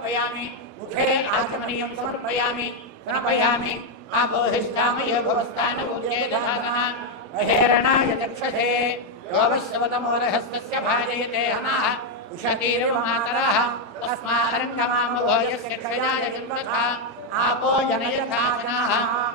समर्पयामि मुखे आचमनीयं समर्पयामि समर्पयामि आबोधिष्ठामय भवस्तानभूते दधातः अहेरणाय चक्षसे योगश्रवतमोदहस्तस्य भाजयते हनः उषतीर्मातरः तस्मारङ्गमामभोजस्य क्षयाय जन्मथा आपो जनयथासनाः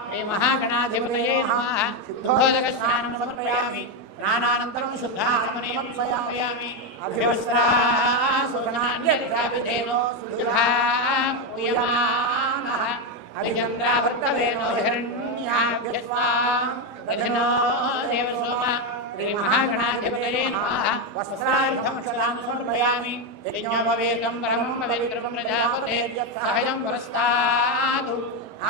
श्रीमहागणाधिपतये नमः शुद्धोदकस्नानं समर्पयामि स्नानानन्तरं शुद्धाचमनीयं समर्पयामि अभ्यवस्त्रासुरनान्यथाभिधेनो सुधापूयमानः अभिचन्द्राभर्तवेनो हिरण्याभ्यस्वा दधिनो देवसोम श्रीमहागणाधिपतये नमः वस्त्रार्थं क्षलां समर्पयामि यज्ञोपवेतं ब्रह्म पवित्रं प्रजापते सहजं पुरस्तादु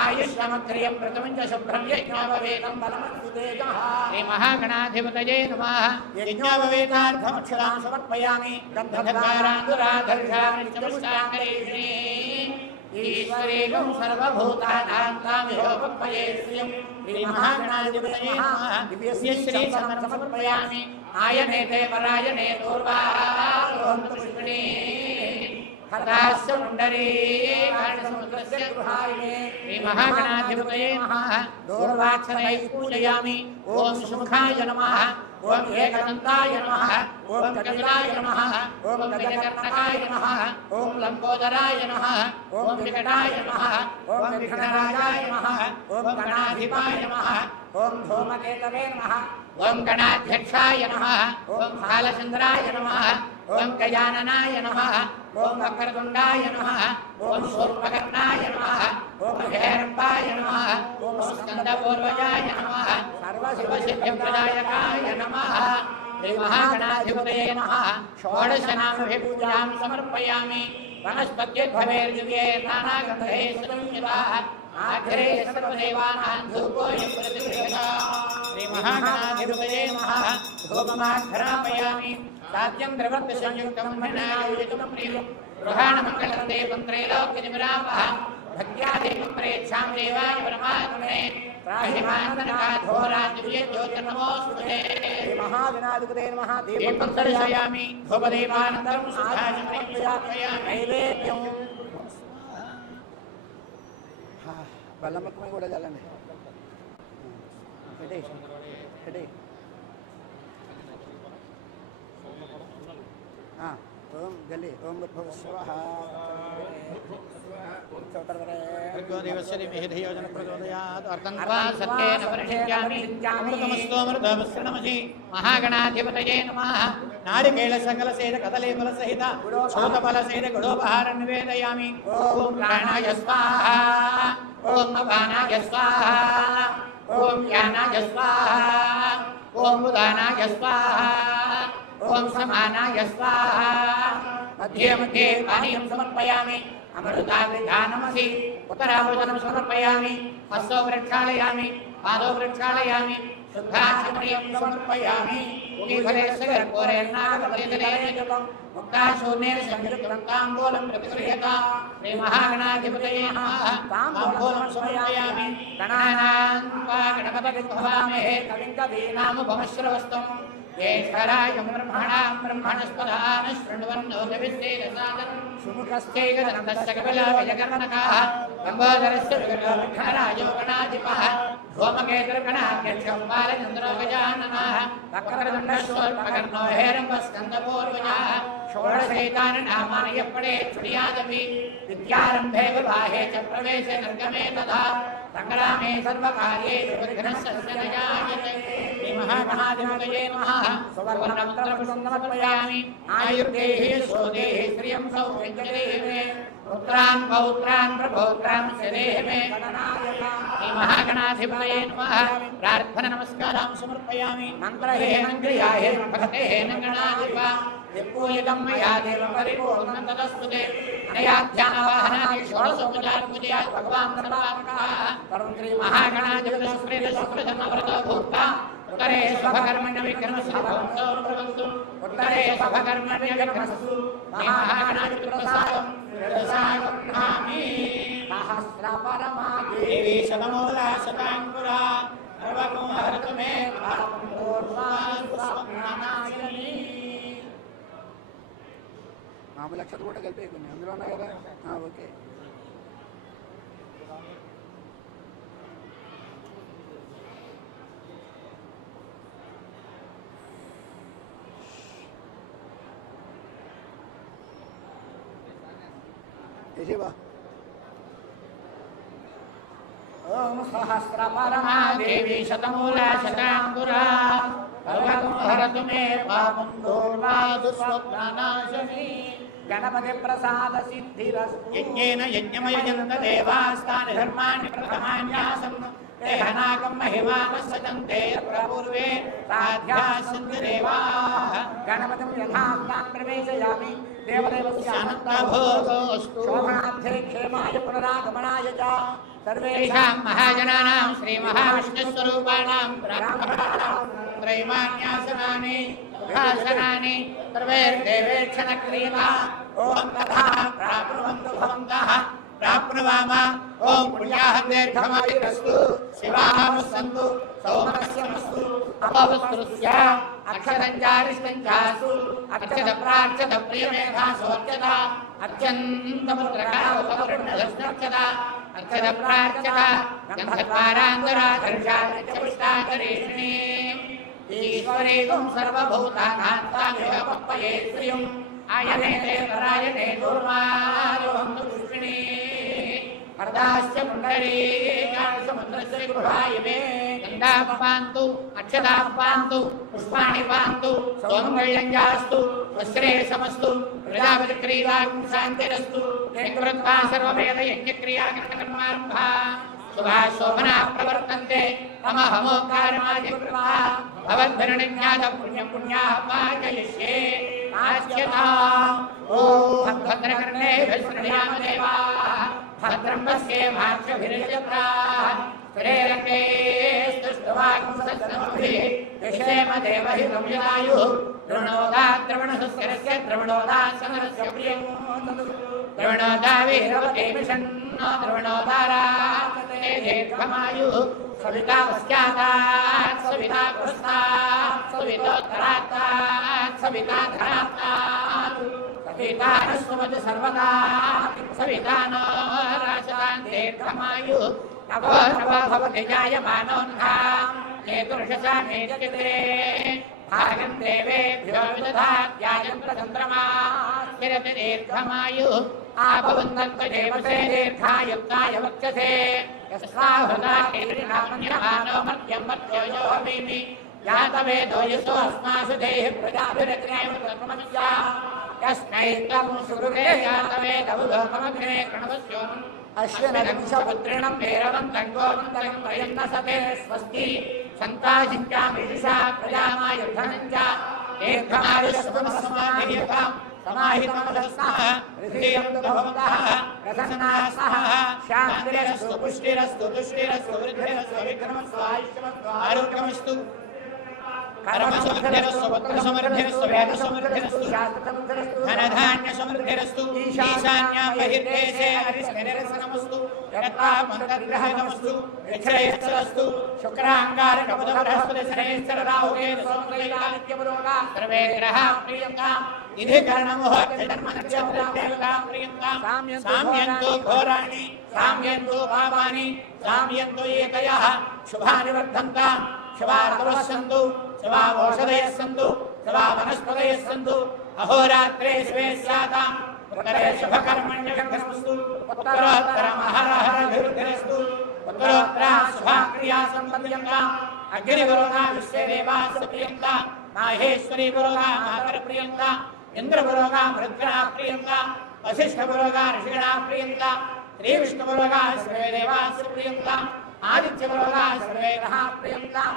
आयुष्यमग्रियं प्रथमं च शुभ्रं यज्ञोपवेतं बलमस्तु तेजः श्रीमहागणाधिपतये नमः यज्ञोपवेतार्थं क्षलां समर्पयामि गन्धद्वारान्तराधर्षामृत्यमुष्टाङ्गरीष्णी ईश्वरेकं सर्वभूतानां तामिहोपये श्रियं श्रीमहागणाधिपतये नमः दिव्यस्य श्रीसमं समर्पयामि आयनेते परायणे दूर्वारोहन्तु पुष्पिणी हतास्य पुण्डरी कारणसमुद्रस्य गृहायिने श्रीमहागणाधिपतये नमः दूर्वाक्षरैः पूजयामि ॐ सुमुखाय नमः ॐ एकदन्ताय नमः ॐ कपिलाय नमः ॐ गजकर्णकाय नमः ॐ लम्बोदराय नमः ॐ विकटाय नमः ॐ विघ्नराजाय नमः ॐ गणाधिपाय नमः ॐ धूमकेतवे नमः ॐ गणाध्यक्षाय नमः ॐ बालचन्द्राय नमः ॐ गजाननाय नमः ॐ वक्रतुण्डाय नमः ॐ शूर्पकर्णाय नमः ॐ भैरवाय नमः ॐ स्कन्दपूर्वजाय नमः सर्वशिवसिद्धिप्रदायकाय नमः श्रीमहागणाधिपतये नमः षोडशनामभिपूजां समर्पयामि वनस्पत्यद्भवेर्युगे नानागन्धैः संयुताः आग्रे सर्वदेवानां धूपोऽयं प्रतिगृह्यता श्रीमहागणाधिपतये नमः धूपमाघ्रापयामि साध्यं द्रवत्संयुक्तं मृणायुक्तं प्रियं गृहाणमङ्गलन्दे त्रैलोक्यनिमिरामः भक्त्या देवं प्रेच्छां देवाय परमात्मने त्राहिमानन्दकाघोरादिव्यज्योतिर्नमोऽस्तुते महागणाधिपतये नमः दीपं दर्शयामि धूपदीपानन्तरं सुधाचमनीं समर्पयामि नैवेद्यं बलमत्मय కూడా చల్లండి हेडे ओम गले ओम भूर्भुवस्सुवः देवश्रीमेधियोजन प्रचोदयात् अर्धङ्वा सत्येन परिषिञ्चामि अमृतमस्तोमृतमस्रणमसि महागणाधिपतये नमः नारिकेलसकलसेन कदलीफलसहित क्षोतफलसेन गुडोपहारं निवेदयामि ॐ प्राणाय स्वाहा ॐ अपानाय स्वाहा ॐ ज्ञानाय स्वाहा ॐ उदानाय स्वाहा ॐ समानाय स्वाहा मध्ये मध्ये पानीयं समर्पयामि अमृताभिधानमसि उत्तराभोजनं समर्पयामि हस्तौ प्रक्षालयामि पादौ प्रक्षालयामि शुद्धाचमनीयं समर्पयामि उदीफलेश्वरकोरेर्नागपतितलेन मुक्ताशून्येन संयुक्तं ताम्बूलं प्रतिगृह्यतां श्रीमहागणाधिपतये नमः ताम्बूलं समर्पयामि गणानां वा गणपतिं भवामहे कविं कवीनामुपमश्रवस्तम् येश्वराय ब्रह्मणां ब्रह्मणस्पदान शृण्वन्नोतिभिस्तेजसादनं सुमुखश्चैकदन्तस्य कपिलाभिजकर्णकाः लम्बोदरस्य विघ्नराजो गणाधिपः धूमकेतुर्गणाध्यक्षं बालचन्द्रो गजाननः वक्रतुण्डशूर्पकर्णो हेरम्बस्कन्दपूर्वजः षोडशैतानि यः पठेत् शृणुयादपि विद्यारम्भे विवाहे च प्रवेशे निर्गमे तथा सङ्ग्रामे सर्वकार्येषु विघ्नस्य न जायते श्रीमहागणाधिपतये नमः सुवर्णमन्त्रपुष्पं समर्पयामि आयुर्देहि यशोदेहि श्रियं सौख्यं च देहि मे पुत्रान् पौत्रान् प्रपौत्रान् च देहि मे श्रीमहागणाधिपतये नमः प्रार्थना नमस्कारां समर्पयामि मन्त्रहेनं क्रियाहेन भक्तेन गणाधिप यत्पूजितं मया देव परिपूर्णं तदस्तु ते अनया ध्यानवाहनानि षोडशोपचारपूजया भगवान् सर्वात्मकः परं श्रीमहागणाधिपतिस्मृतशुक्रजन्मव्रतो भूत्वा उत्तरे स्वभकर्मण्य विघ्नस्वभवन्तु उत्तरे स्वभकर्मण्य विघ्नस्तु महागणाधिपतिप्रसादं प्रसादं सहस्रपरमा देवी शतमूला शताङ्कुरा सर्वगुणहरतु मे पापं మామూలు అక్షతలు కూడా కలిపే కొన్ని అందులో ఉన్నాయి కదా. ఓకే. యజవా ఓం సహస్రపరమా దేవి శతమూల శతాంకురా భగవద్హరతు మే పాపం దూర్వాదు స్వప్ననాశని గణపతి ప్రసాద సిద్ధిరస్తు. యజ్ఞేన యజ్ఞమయజంత దేవాస్తాని ధర్మాణి ప్రథమాన్యాసం దేహనాగం మహిమానస్సజంతే పూర్వే సాధ్యాసంతి దేవాః. గణపతిం యథాస్థాన్ ప్రవేశయామి. దేవదేవస్య అనంతభోగోస్తు. శోభనార్థే క్షేమాయ పునరాగమనాయ చ సర్వేషాం మహాజనానాం శ్రీ మహావిష్ణుస్వరూపాణాం త్రైమాన్యాసనాని విభాసనాని సర్వేర్దేవేక్షణ క్రియా. ఓం తథా ప్రాప్నువంతు భవంతః ప్రాప్నువామ. ఓం పుణ్యాః దీర్ఘమాయురస్తు శివాః సౌమనస్యమస్తు అపవస్త్రుస్య అక్షరంజారిష్టంజాసు అక్షత ప్రాక్షత ప్రియమేధాసోర్చత అత్యంతముద్రకావపరుణదస్నర్చత అక్షత ప్రాక్షత గంధద్వారాంతరాధర్షాదరిష్టాకరేషిణీ ఈశ్వరేకం సర్వభూతానాం తామివ పప్పయే శ్రియం ఆయనే దేవరాయణే దూర్వారోహం పుష్పిణీ అర్ధాస్య పుండరీకాశముద్రస్య గృహాయిమే. గంధాపాంతు అక్షతాపాంతు పుష్పాణి పాంతు సౌమంగళ్యంజాస్తు వస్త్రేశమస్తు ప్రజాపతి క్రీడాం శాంతిరస్తు. కృత్వా సర్వవేద యజ్ఞక్రియా కర్మారంభా శుభాశోభనా ప్రవర్తంతే తమహమోకారమాదికృత్వా భవద్భిర్ణిజ్ఞాత పుణ్యం పుణ్యాః పాచయిష్యే ఆచ్యతాం. ఓం భద్రకర్ణేభిः శృణుయామ దేవాः భద్రం పశ్యేమాక్షభిర్యజత్రాः శ్రేరంగే స్తుష్టువాగుంసస్తనోభిः యశేమ దేవహితం యదాయుः. ద్రవణోదాద్రవణసుస్కరస్య ద్రవణోదాసనరస్య ప్రియం ద్రవణోదా వీరవతే మిషన్నో ద్రవణోదారాతే దీర్ఘమాయుః. సవితావస్యాతాత్ సవితా పురస్తాత్ సవితోత్తరాత్తాత్ సవితాధరాత్తాత్ సవితానస్సుమతి సర్వదా సవితానో రాశతాన్ దీర్ఘమాయుః. నవో నవో భవతి జాయమానోన్హాం నేతుర్షసా మేజయతే భాగం దేవేభ్యో విదధాత్యాయంత్ర చంద్రమా స్థిరతి దీర్ఘమాయుః. ఆభవంతర్దేవసే దీర్ఘాయుక్తాయ వక్షసే యస్వాహృదా కీర్తినామన్యమానో మధ్యం మధ్యోజో హమీమి యాతవేదో యశో అస్మాసు దేహి ప్రజాభిరగ్నేమస్య యస్మై త్వం సురుగే యాతవేదవులోకమగ్నే ప్రణవస్యోం అశ్వనదంశపుత్రిణం వీరవంతం గోవంతం ప్రయన్నసతే స్వస్తి సంతాజించామిషా ప్రజామాయుధనంచ దీర్ఘమాయుష్మస్మాధియతాం సమాహితమదస్సః ఋషియం భవంతః రసనాః సహ శాంతిరస్తు పుష్టిరస్తు తుష్టిరస్తు వృద్ధిరస్తు విక్రమస్తు ఆయుష్యమస్తు ఆరోగ్యమస్తు కర్మసమృద్ధిరస్తు పుత్రసమృద్ధిరస్తు వేదసమృద్ధిరస్తు ధనధాన్యసమృద్ధిరస్తు ఈశాన్యాం బహిర్దేశే హరిశ్చరసనమస్తు యత్తామంతర్గ్రహణమస్తు యక్షయశ్చరస్తు శుక్రాంగారకపదబృహస్పతిశ్రేయశ్చర రాహుకేతు సోమకైలానిత్యపురోగా సర్వే గ్రహాః ప్రియంతాం నిధికరణమోహక్షధర్మనక్షత్రదేవతాం ప్రియంతాం సామ్యంతో ఘోరాణి సామ్యంతో పాపాని సామ్యంతో ఏతయః శుభాని వర్ధంతాం శుభార్తవః సంతు శుభావోషధయః సంతు శుభావనస్పతయః సంతు అహోరాత్రే శుభే స్యాతాం ఉత్తరే శుభకర్మణ్యఘ్నమస్తు ఉత్తరోత్తరమహరహరభివృద్ధిరస్తు ఉత్తరోత్తరా శుభాక్రియా సంపద్యంతాం అగ్నిపురోగా విశ్వదేవాస్య ప్రియంతాం మాహేశ్వరీ పురోగా మాతరప్రియంతాం ఇంద్రపురోగా మృద్గణా ప్రియంతాం వశిష్ఠపురోగా ఋషిగణా ప్రియంతాం శ్రీవిష్ణుపురోగా శ్రీదేవాస్య ప్రియంతాం ఆదిత్యపురోగా సర్వే గ్రహా ప్రియంతాం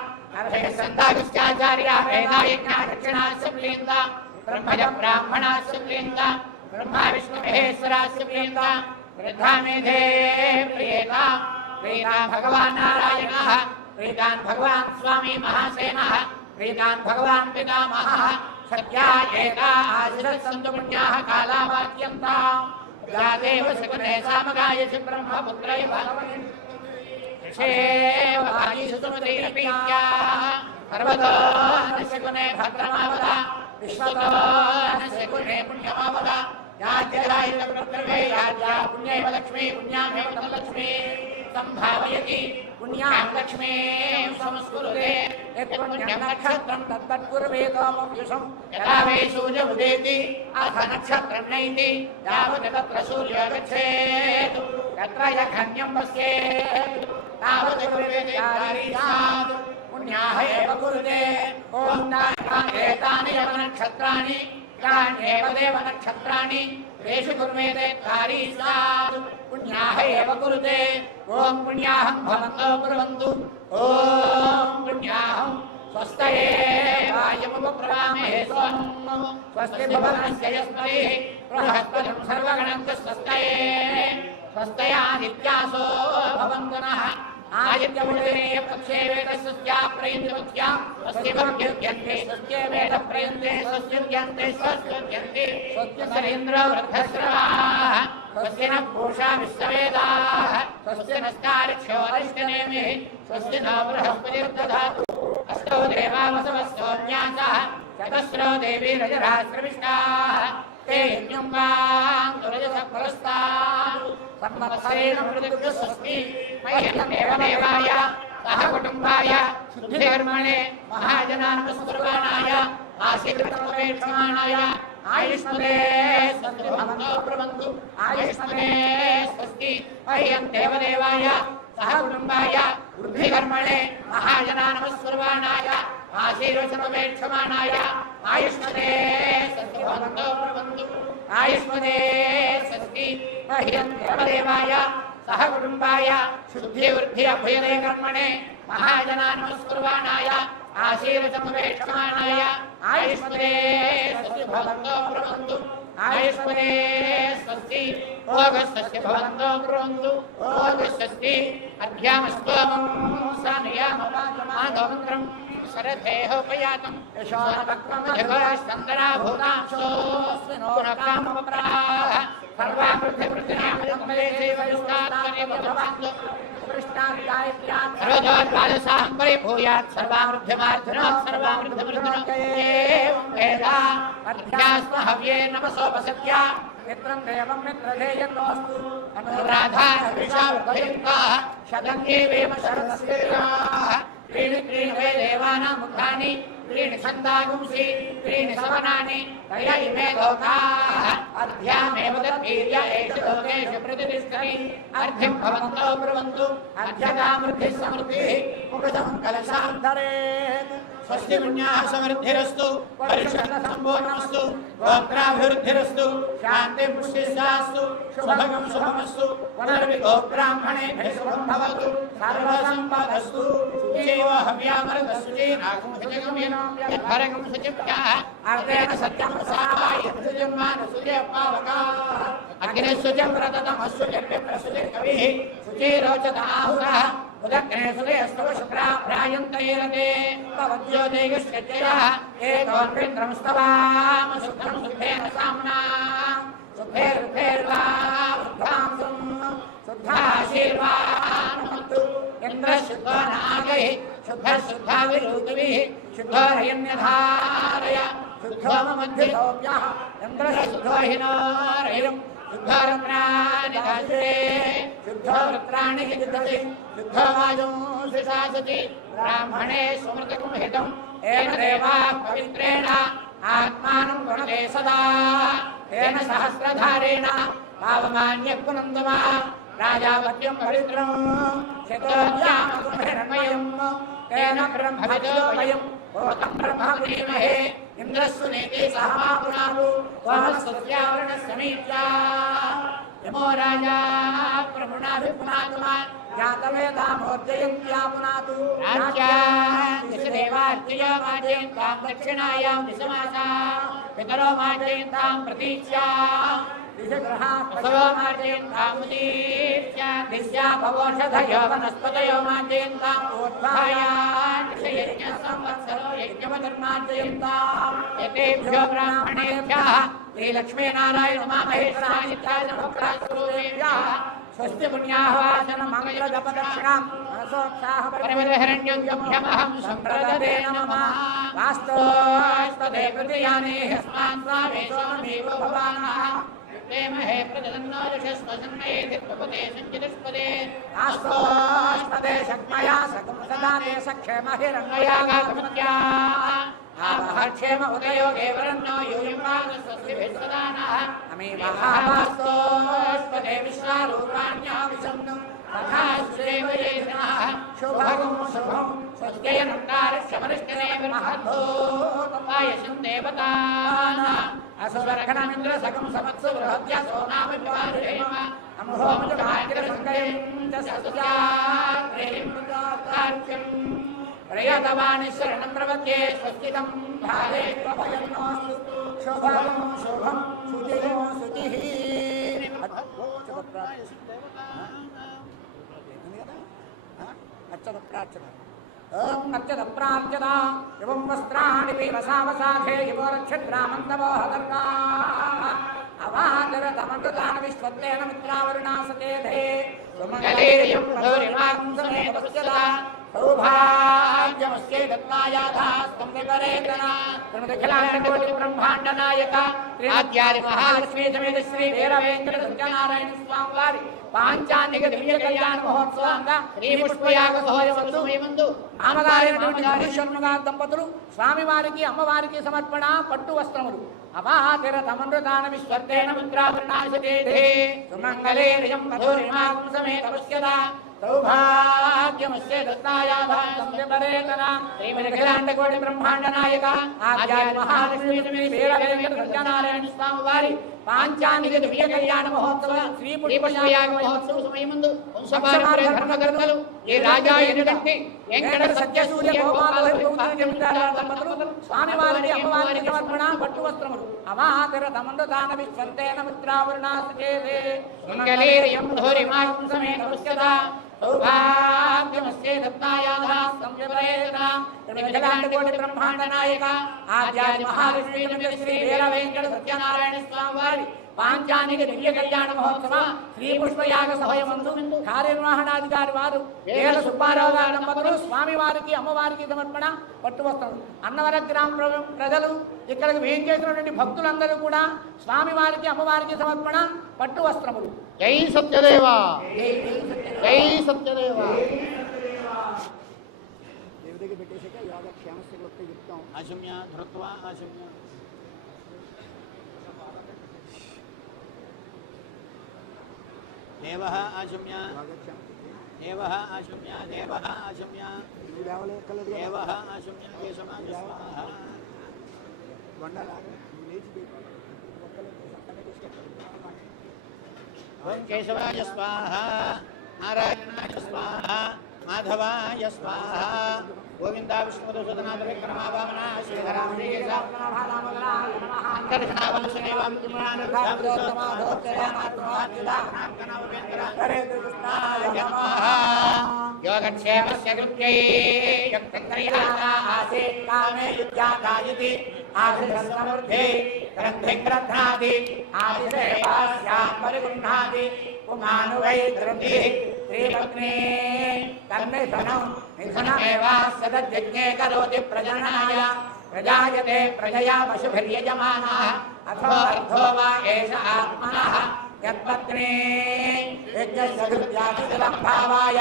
సంతాగుశ్చాచార్య వేదాయజ్ఞా దక్షిణాస్య ప్రియంతాం బ్రహ్మజ బ్రాహ్మణాస్య ప్రియంతాం బ్రహ్మా విష్ణు మహేశ్వరాస్య ప్రియంతాం వృద్ధామేధే ప్రియేతాం ప్రీతాన్ భగవాన్ నారాయణः ప్రీతాన్ భగవాన్ స్వామి మహాసేనः ప్రీతాన్ భగవాన్ పితామహः సత్యా ఏకా ఆశిరస్సంతు పుణ్యాః కాలావాక్యంతాం యాదేవ సకలే సామగాయసి బ్రహ్మపుత్రై భగవన్ ేవీసుమతీర్పీత్యా పర్వతో నశకునే భద్రమావద విశ్వతో నశకునే పుణ్యమావద याज्ञदायितप्रद्रवे याज्ञा पुण्यैव लक्ष्मी पुण्यामेव तं लक्ष्मी संभावयति पुण्यां लक्ष्मीं संस्कुरुते यत्पुण्यं नक्षत्रं तत्तत्कुर्वेदोमव्युषं यदा वै सूर्यमुदेति अथ नक्षत्रं नैति यावत् तत्र सूर्यो गच्छेत् तत्र यघन्यं पश्येत् तावत् कुर्वेदेतानि स्यात् पुण्याः एव कुरुते ॐ एतानि एव नक्षत्राणि यान्येव देव नक्षत्राणि तेषु कुर्वेदेतानि स्यात् पुण्याः एव कुरुते ॐ पुण्याहं भवन्तो कुर्वन्तु ॐ पुण्याहं स्वस्तये वायुमुपप्रवामहे सोमं स्वस्ति भवनस्य यस्मैः बृहस्पतिं सर्वगणस्य स्वस्तये स्वस्तयादित्यासो भवन्तु नः आदित्यमुदे पक्षे वेदस्य प्रयन्त्या स्वस्ति भव्यन्ते स्वस्ति वेद प्रयन्ते स्वस्युज्यन्ते स्वस्युज्यन्ते स्वस्ति सरेन्द्र वृद्धश्रवाः स्वस्ति न पूषा विश्ववेदाः स्वस्ति नस्तारिक्षोरिष्टनेमिः स्वस्ति न बृहस्पतिर्दधातु अष्टौ देवा वसवस्तोन्यासः चतस्रो देवी रजराश्रविष्टाः ते यज्ञं दुरजसः पुरस्तात् संवत्सरेण मृदुः स्वस्ति मह्यमेव देवाय सह कुटुम्बाय शुद्धिकर्मणे महाजनानुस्कुर्वाणाय आशीर्वदनोपेक्षमाणाय आयुष्मदे स्वस्ति भवन्तो प्रवन्तु आयुष्मदे स्वस्ति मह्यं देवदेवाय सह कुटुम्बाय वृद्धिकर्मणे महाजनानुस्कुर्वाणाय आशीर्वदनोपेक्षमाणाय आयुष्मदे स्वस्ति भवन्तो प्रवन्तु आयुष्मदे स्वस्ति मह्यं देवदेवाय सह कुटुम्बाय शुद्धिवृद्धि अभ्युदय कर्मणे महाजनानुस्कुर्वाणाय आशीर्वदनोपेक्षमाणाय आयुष्मदे स्वस्ति भवन्तो प्रवन्तु आयुष्मदे स्वस्ति भोगस्वस्ति भवन्तो कुर्वन्तु भोगस्वस्ति अध्यामस्तोमं सानुयामपादमन्त्रं शरथेहोपयातं यशोनपक्वमजगोस्तन्दराभूतांशो स्विनोरकामपराः सर्वामृद्धिवृद्धिनामदेवयुष्टात्मनेवभवन्तु सर्वोद्वादशाहं परिभूयात् सर्वामृद्धिमार्जनः सर्वामृद्धिमृद्धिनो एवं वेदा अध्यास्म हव्ये नमसोपसत्या मित्रं देवं मित्रधेयन्नोऽस्तु अनुराधारविषावृद्धयुक्ताः शतङ्गे वेम शरदस्तेयाः त्रीणि त्रीणि वै देवानां मुखानि त्रीणि छन्दागुंसि त्रीणि सवनानि तया इमे लोकाः अध्यामेव तद्वीर्य एषु लोकेषु प्रतिष्ठति अर्धिं भवन्तो ब्रुवन्तु अर्ध्यतामृद्धिः समृद्धिः मुखदं कलशां धरेत् स्वस्ति पुण्याः समृद्धिरस्तु परिषदसम्पूर्णमस्तु गोत्राभिवृद्धिरस्तु शान्तिः पुष्टिस्यास्तु शुभगं शुभमस्तु पुनर्विभो ब्राह्मणेभ्यः शुभं भवतु सर्वसम्पदस्तु शुचेव हव्यामृतः शुचीनागं शुचिगं यद्भरगं शुचिभ्यः अर्धेन सत्यं सावाय शुचिं मानसुचेपावकाः अग्निः शुचिं प्रददमः शुचिर्विप्रशुचिर्कविः शुचिरोचत आहुतः उदग्ने सुदयस्तव शुक्रा भ्रायन्तैरते तवज्योतिगुष्यत्यः एकोन्विन्द्रं स्तवाम शुद्धं शुद्धेन साम्ना शुद्धेर्भेर्वा वृद्धांसं शुद्धाशीर्वाणमन्तु इन्द्रशुद्धो नागैः शुद्धशुद्धाविरूतभिः शुद्धो रयन्यधारय शुद्धो ममध्यतोऽप्यः इन्द्रशुद्धो हिनोरयम् शुद्धरत्नानि दास्ये शुद्धो वृत्राणि हिदति शुद्धो वायुं सुशासति ब्राह्मणे सुमृतकं हितं येन देवाः पवित्रेण आत्मानं गुणते सदा तेन सहस्रधारेण पावमान्यः पुनन्दमा राजापत्यं पवित्रं शतोद्यामकुम्भिरन्मयं तेन ब्रह्मविदोमयं भूतं ब्रह्मविमहे इन्द्रस्सु नेति सहमा पुनातु त्वमस्सत्यावरणसमीत्या यमो राजा प्रमुणाभिपुनातुमा जातवेदामोर्जयन्त्या पुनातु राज्यान् दिशदेवार्चया माजयन्तां दक्षिणायां दिशमासा पितरो माजयन्तां प्रतीच्या दिशगृहात्मसवो माजयन्तामुदीर्च्या दिश्या भवोषधयो वनस्पतयो माजयन्ताम् ऊर्ध्वायान् यज्ञसंवत्सरो यज्ञवधर्मार्जयन्ताम् एतेभ्यो ब्राह्मणेभ्यः श्रीलक्ष्मीनारायण उमामहेश्वरादित्यादिनवग्रहस्वरूपेभ्यः स्वस्ति पुण्याः वाचन मङ्गलजपदक्षिणां मनसोत्साहपरिमलहरण्यभ्यमहं सम्प्रददे नमः वास्तोस्पदे कृतयाने अस्मान् स्वामेशोऽमीवो भवानः विद्महे प्रजनन्नो यशस्वसन्मये धित्वपदे सञ्चितिष्पदे आस्तोष्पदे शक्मया सकं सदाने सक्षेमहिरण्मया गातमत्या क्षेम उदयो गेवरन्नो यूयमानस्वस्तिभिः सदा नः अमी महावास्तोष्पदे विश्वारूपाण्या विसन्नु तथा श्रेवयेनः शुभं शुभं स्वस्त्ययनन्तारस्य वरिष्ठने महद्भूतपायसं देवतानाम् असुरघनमिन्द्र सकं समत्सु बृहद्यसो नाम विवाहेम अम्भोमजभाग्यसङ्कयं च सस्याग्रें मृतार्क्यं प्रयतवाणि शरणं प्रपद्ये स्वस्तितं भावे प्रभयन्नोऽस्तु शुभं शुभं शुचिरो शुचिः ओम नच्चद प्रार्चदा एवं वस्त्राणि वसावसाधे इवो रक्षद्रामन्तवो हदर्गा अवादरतमकृतान विश्वत्तेन मित्रावरुणासतेधे सुमङ्गलेयं प्रभोरिमां समेतपश्यदा सौभाग्यमस्यै दत्तायाधास्तं विपरेतना त्रिमदखिलाण्डकोटि ब्रह्माण्डनायक त्रिनाद्यादि महालक्ष्मी समेत श्री वीरवेंकट सत्यनारायण स्वामी वारि पांचान्निक दिव्य कल्याण महोत्सवांगा శ్రీ పుష్పయాగ సోయవందు నామగారైనటువంటి హరిశర్మగా దంపతులు స్వామివారికి అమ్మవారికి సమర్పణ పట్టు వస్త్రములు అవాహతిర తమనృతాన విశ్వర్తేన మిత్రావరుణాశతేధే సుమంగళేరియం మధురిమాగం సమేత పశ్యదా సౌభాగ్యమస్య దత్తాయాధాస్తం విపరేతనా శ్రీమదఖిలాండకోటి బ్రహ్మాండ నాయక ఆద్యాది మహాలక్ష్మీ సమేత వీరవేంకట సత్యనారాయణ స్వామి వారి పాంచాన్నిక దివ్య కళ్యాణ మహోత్సవ శ్రీ పుష్పయాగ మహోత్సవ సమయమందు వంశపారంపర్య ధర్మకర్తలు ఈ రాజాయనుడంటి వెంకట సత్యసూర్య గోపాల దంపతులు స్వామివారికి అమ్మవారికి సమర్పణ పట్టు వస్త్రములు అవాహతిర తమనృతాన విశ్వంతేన మిత్రావరుణాసకేధే మంగళేరియం ధోరిమాగం సమేత పశ్యదా సౌభాగ్యమస్యై దత్తాయాధాస్తం విపరేతనా త్రిమదఖిలాండకోటి బ్రహ్మాండ నాయక ఆద్యాది మహాలక్ష్మీ సమేత శ్రీ వీరవేంకట సత్యనారాయణ స్వామి వారి పాంచాన్నిక దివ్య కళ్యాణ మహోత్సవ శ్రీ పుష్పయాగ సభయమందు కార్యనిర్వహణాధికారి వారు వేల సుబ్బారావు గారి దంపతులు స్వామివారికి అమ్మవారికి సమర్పణ పట్టు వస్త్రములు అన్నవర గ్రామ ప్రజలు ఇక్కడికి వేయించేసినటువంటి భక్తులందరూ కూడా స్వామివారికి అమ్మవారికి సమర్పణ పట్టు వస్త్రములు. జై సత్యదేవ జై సత్యదేవ. దేవుడికి పెట్టేసాక యోగక్షేమస్థితులతో చెప్తాం. ఆశమ్య ధృత్వా ఆశమ్య దేవః ఆశమ్య దేవః ఆశమ్య దేవః ఆశమ్య దేవః ఆశమ్య కేశవాయ స్వాహ. ఓం కేశవాయ స్వాహ నారాయణాయ స్వాహ మాధవాయ స్వాహ గోవింద విష్ణుమధుసూదనాథ విక్రమ వామన శ్రీధరామ యోగక్షేమస్య కృత్యై యుక్తక్రియాసే కామే యుజ్యాదాయితి ఆశిషమూర్ధే గ్రంథిగ్రంథాది ఆదిసేవాస్యాం పరిగృహ్ణాది పుమానువై గ్రంథి శ్రీభగ్నే కన్నిధనం నిధనమేవాస్య తద్యజ్ఞే కరోతి ప్రజనాయ ప్రజాయతే ప్రజయా పశుభిర్యజమానః అథో అర్థో వా ఏష ఆత్మనః యత్పత్నే యజ్ఞస్య కృత్యాదిదలం భావాయ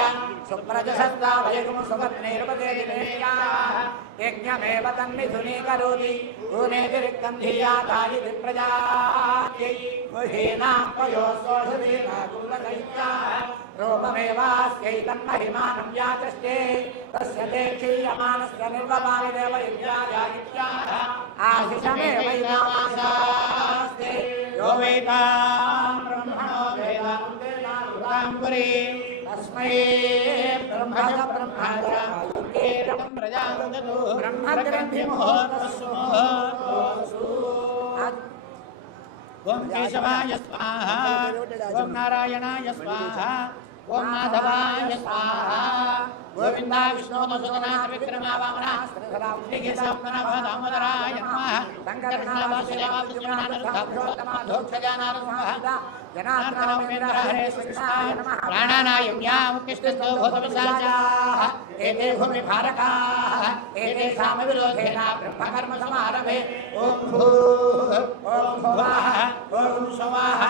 సుప్రజసత్తా వయగుం సుపత్నేర్పదేదినేయాః యజ్ఞమేవ తన్నిధునీకరోతి ఊనేతిరిక్తం ధియాదాయి విప్రజాత్యై ముహీనాం పయోస్సోషధీనా కులదైత్యాః రూపమేవాస్యై తన్మహిమానం యాచష్టే తస్య తే క్షీయమానస్య నిర్వపామి దేవ యజ్ఞాయాయిత్యాః ఆశిషమేవైనామాశాస్తే యో వేదాం బ్రహ్మణో వేదాం పురీ తస్మై బ్రహ్మణ బ్రహ్మణ ప్రజాంగతో బ్రహ్మగ్రంథి మహోత్సవసు. ఓం కేశవాయ స్వాహ ఓం నారాయణాయ స్వాహ ఓం మాధవాయ స్వాహ గోవింద విష్ణు మధుసూదన విక్రమ వామన దామోదరాయ నమః ప్రాణానాయం కృష్ణస్థో భూతపిశాచాః ఏతే భూమి భారకాః ఏతేషాం విరోధేన బ్రహ్మకర్మ సమారభే ఓం భూః ఓం భువః ఓం స్వః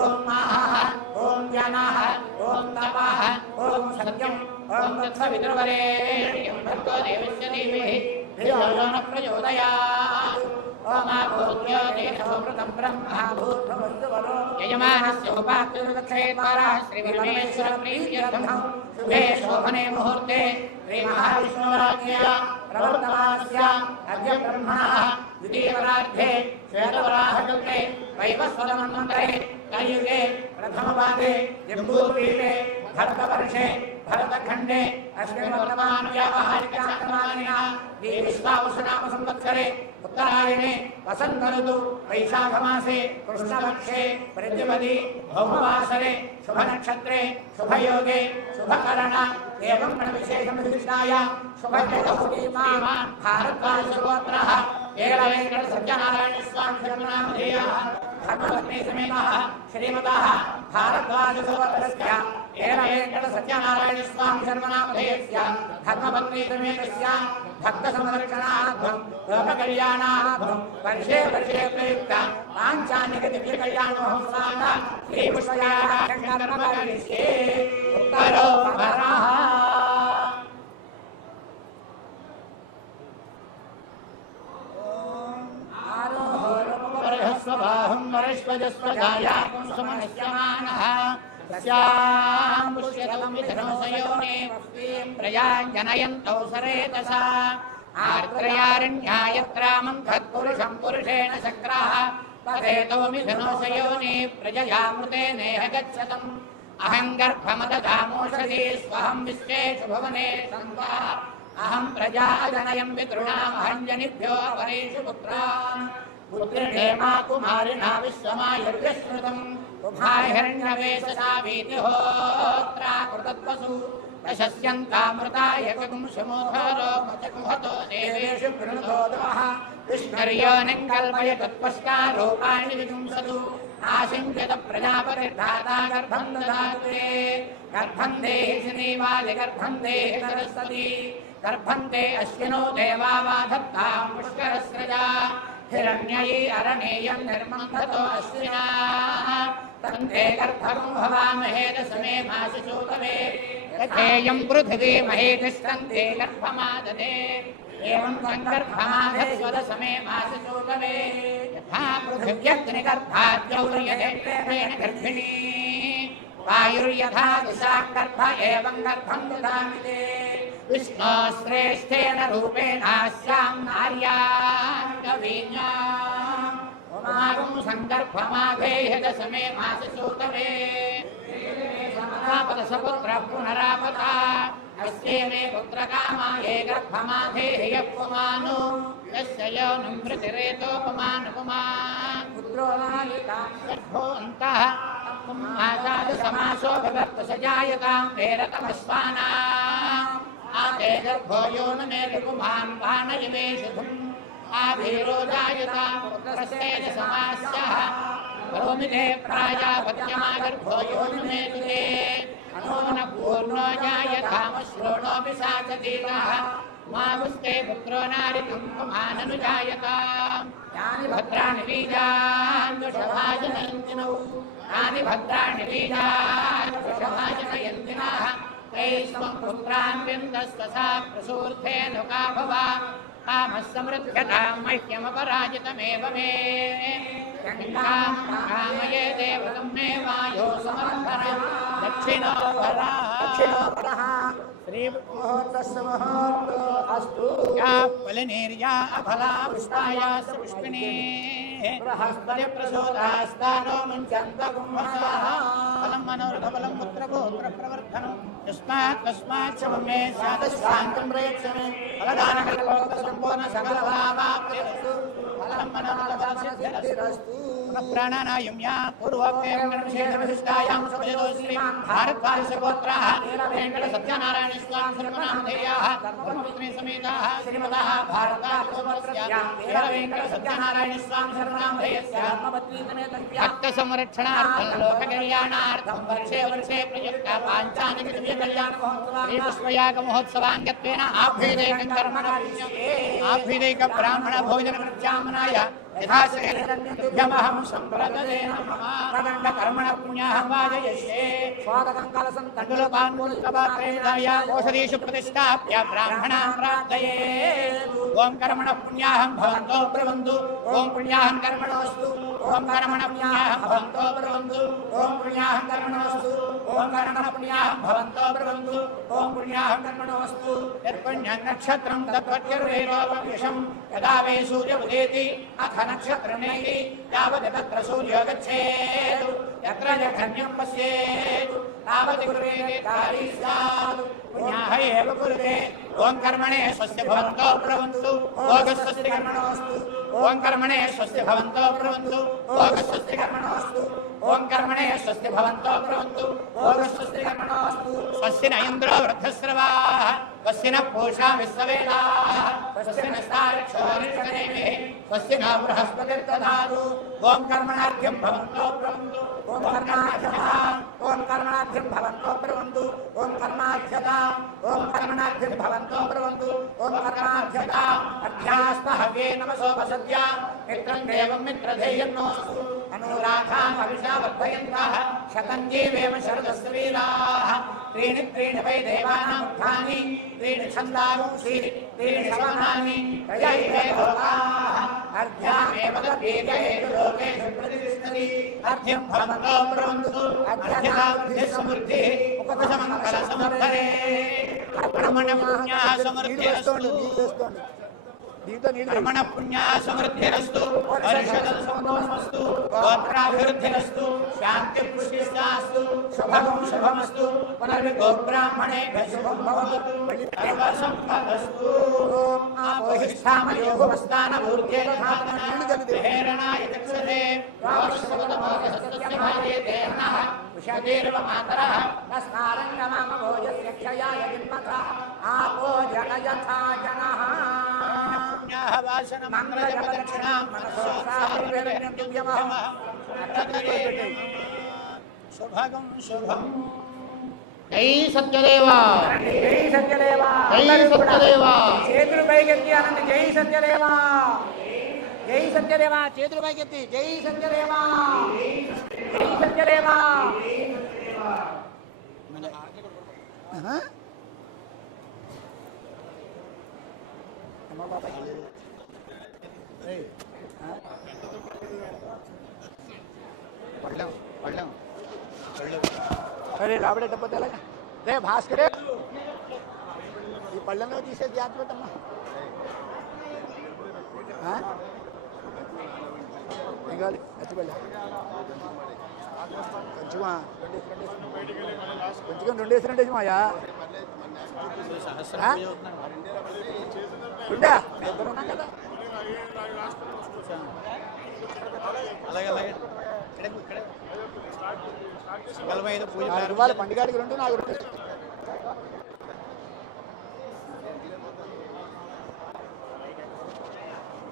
ఓం మహః ఓం జ్ఞానః ఓం తపః ఓం సత్యం ఓం తత్సవితుర్వరేణ్యం భర్గో దేవస్య ధీమహి ధియో యో నః ప్రచోదయాత్ ఓం ఆభూత్యో దేవసమృతం బ్రహ్మ భూర్భువస్సువరో యజమానస్య ఉపాత్తుర్దక్షేత్వారः శ్రీపరమేశ్వర ప్రీత్యర్థం శుభే శోభనే ముహూర్తే శ్రీమహావిష్ణురాజ్ఞయా ప్రవర్తమానస్య అద్య బ్రహ్మణः ద్వితీయవరార్ధే శ్వేతవరాహకల్పే వైవస్వతమన్వంతరే కలియుగే ప్రథమపాదే జంబూద్वीपे भरतवर्षे भरतखण्डे अस्मिन् वर्तमानव्यावहारिकशातमानिनः विश्वावसुनाम संवत्सरे उत्तरायणे वसन्तऋतु वैशाखमासे कृष्णपक्षे प्रतिपदि भौमवासरे शुभनक्षत्रे शुभयोगे शुभकरण एवं गणविशेषमधिष्ठाय शुभश्रीमान् भारद्वाजगोत्रः ఏకవేంకట సత్యనారాయణ స్వామి శర్మనామధేయः ధర్మపత్ని సమేతः శ్రీమతः భారద్వాజ సోదరస్య ఏకవేంకట సత్యనారాయణ స్వామి శర్మనామధేయస్య ధర్మపత్ని సమేతస్య భక్త సంరక్షణార్థం లోక కళ్యాణార్థం వర్షే వర్షే ప్రయుక్త పాంచానిక దివ్య కళ్యాణ మహోత్సవాన శ్రీ పుష్పయాగర్భే ఉత్తరో వరః స్వభావం వరస్పజస్వజాయాం సమనస్యమానః తస్యాం పుష్యతం విధనోసయోనే వస్వీం ప్రయాంజనయంతౌ సరేతసా ఆర్ద్రయారణ్యాయత్రామం తత్పురుషం పురుషేణ శక్రః తదేతో మిథునోసయోనే ప్రజయామృతేనేహ గచ్చతం అహం గర్భమదధామోషధి స్వహం విశ్వేషు భువనే సంవా అహం ప్రజాజనయం పితॄణామహం జనిభ్యో వరేషు పుత్రాన్ పుత్రిణేమా కుమారిణా విశ్వమాయుర్యశ్రుతం ఉభాహిరణ్యవేశసా వీతిహోత్రా కృతత్వసు ప్రశస్యంతామృతాయ కగుంశమోధరో మచకుహతో దేవేషు గృణతోదమః విష్ణర్యోనిం కల్పయ తత్పశ్చారూపాణి విగుంసతు ఆశించత ప్రజాపతిర్ధాతా గర్భం దదాతు గర్భం దేహి శ్రీవాలి గర్భం దేహి సరస్వతి గర్భం తే అశ్వినో దేవావాధత్తాం పుష్కరస్రజా हिरण्ययी अरणेयं निर्मन्थतो अश्विना तन्ते गर्भगं भवामहे दशमे मासि शोतवे यथेयं पृथिवी महे तिष्ठन्ते गर्भमादते एवं सङ्गर्भमाधस्वदशमे मासि शोतवे यथा पृथिव्यग्निगर्भाद्यौर्यते प्रेमेण गर्भिणी वायुर्यथा दिशा गर्भ एवं गर्भं ददामि ते विष्णो श्रेष्ठेन रूपेणास्यां नार्यां कवीन्याम् उमागं सङ्गर्भमाधेह दशमे मासि शोतवे समतापदसपुत्रः पुनरापता अस्ये मे पुत्रकामाये गर्भमाधेह यः पुमानो यस्य योनिं प्रतिरेतोपमानुपमान् पुत्रो नालिका गर्भोऽन्तः आसाद समासो विभक्त सजायतां वेरतमस्वानाम् आते गर्भो यो न मे कुमान् वानयिमेषुधुम् आधीरो जायतां पुत्रस्तेन समास्यः भूमिते प्राजापत्यमा गर्भो यो न मे तुते अनो न पूर्णो जायतामश्रोणोऽपि सा च दीर्घः मागुस्ते पुत्रो नारितुं पुमाननुजायताम् यानि भद्राणि बीजानि वृषभाजनयन्तिनौ यानि भद्राणि बीजानि वृषभाजनयन्तिनः तैस्त्वं पुत्रान् विन्दस्वसा प्रसूर्थेऽनुका भव कामः समृद्ध्यतां मह्यमपराजितमेव मे गङ्गां कामये देवतं मे वायो समर्थनं दक्षिणो वरः श्रीमुहूर्तस्य मुहूर्तो अस्तु या फलनेर्या अफला पुष्पायास पुष्पिणी बृहस्पतिप्रसूतास्तानो मुञ्चन्तकुम्भसाः फलं मनोरथफलं पुत्रगोत्रप्रवर्धनं यस्मात् च मे स्यादशान्तं प्रेक्षमे फलदानकल्पोक्तसम्पूर्णसकलफलावाप्तिरस्तु फलं मनोरथफलसिद्धिरस्तु प्राणानायम्या पूर्वोक्तेर्विशेषविशिष्टायां सुखजतो श्रीमान् भारद्वाजगोत्राः वेङ्कटसत्यनारायण स्वामी सर्वनामधेयाः धर्मपत्नी समेताः श्रीमतः भारद्वाजगोत्रस्य वेङ्कटसत्यनारायण स्वामी सर्वनामधेयस्य धर्मपत्नी समेतस्य भक्तसंरक्षणार्थं लोककल्याणार्थं वर्षे वर्षे प्रयुक्ता पाञ्चानिकदिव्यकल्याणमहोत्सवः श्रीपुष्पयागमहोत्सवाङ्गत्वेन आभ्युदयकं ब्राह्मण भोजन प्रत्यामनाय यथाश्रेयमहं सम्प्रददे नमः कर्मण पुण्याहं वाजयिष्ये स्वागतं कलशं तण्डुलपान्मूलपात्रेणाय औषधीषु प्रतिष्ठाप्य ब्राह्मणां प्रार्थये ओं कर्मण पुण्याहं भवन्तो ब्रवन्तु ओं पुण्याहं कर्मणोऽस्तु ओं कर्मण पुण्याहं भवन्तो ब्रवन्तु ओं पुण्याहं कर्मणोऽस्तु ओं कर्मण पुण्याहं भवन्तो ब्रवन्तु ओं पुण्याहं कर्मणोऽस्तु यत्पुण्यं नक्षत्रं तत्त्वज्ञर्वेदोपविशं यदा वै सूर्योदयति अथ नक्षत्रमेति यावत् तत्र सूर्यो गच्छेत् यत्र जघन्यं पश्येत् तावत् कुर्वे कार्ये स्यात् पुण्याः एव कुरुते ओं कर्मणे स्वस्य भवन्तो ब्रवन्तु भोगस्वस्य कर्मणोऽस्तु ओं कर्मणे स्वस्य भवन्तो ब्रवन्तु भोगस्वस्य कर्मणोऽस्तु ओं कर्मणे स्वस्य भवन्तो ब्रवन्तु भोगस्वस्य कर्मणोऽस्तु स्वस्य न इन्द्रो वृद्धस्रवाः स्वस्य न पूषा विश्ववेदाः स्वस्य न स्तारक्षोरिष्ठनेमिः स्वस्य न बृहस्पतिर्दधातु ओं कर्मणाभ्यं भवन्तो ब्रवन्तु ओं कर्मणाभ्यं भवन्तो ब्रवन्तु ओं कर्माभ्यता ओं कर्मणाभ्यं भवन्तो ब्रवन्तु ओं कर्माभ्यता अध्यास्महव्ये नमसोपसद्या मित्रं देवं मित्रधेयन्नोऽस्तु अनुराधान् अभिषावर्धयन्तः शतं जीवेम शरदस्य वीराः त्रीणि त्रीणि वै देवानां उत्थानि त्रीणि छन्दांसि त्रीणि सवनानि त्रयैवे लोकाः अर्ध्यामेव तद्वीर्येषु लोकेषु प्रतिष्ठति अर्ध्यं भवन्तो ब्रवन्तु अर्ध्यता बुद्धिः समृद्धिः मुखदशमङ्गलसमुद्धरे ब्रह्मण पुण्याः समृद्धिरस्तु कर्मण पुण्याः समृद्धिरस्तु वर्षदसंतोषमस्तु गोत्राभिवृद्धिरस्तु शान्तिपुष्टिश्चास्तु शुभगं शुभमस्तु पुनर्विगो ब्राह्मणेभ्यः शुभं भवतु सर्वसम्पदस्तु आपोहिष्ठामयोगमस्तानभूर्जेरणाय दक्षते वावश्यवतमोहस्तस्यभार्येतेर्नः विषदेर्वमातरः तस्मारङ्गमामभोजस्य क्षयाय जिन्मतः आपो जगयथा जनः मंगलजपदक्षिणां शुभगं शुभं जय सत्यदेवा जय सत्यदेवा जय सत्यदेवा చేతులు పైకెత్తి అనండి జై సత్యదేవా జై సత్యదేవా చేతులు పైకెత్తి జై సత్యదేవా జై సత్యదేవా అరే రాబడేటప్పుడు ఎలాగా రే భాస్కరే ఈ పళ్ళెంలో తీసేది జాగ్రత్త పెట్టమ్మా ఏం కావాలి అచ్చి పళ్ళ కొంచెమా కొంచెం రెండేసి మాయా ఉండా ఇద్దరు ఉన్నాం కదా అలాగే అలాగే ఇవ్వాలి పండుగడికి రెండు నాకు రెండు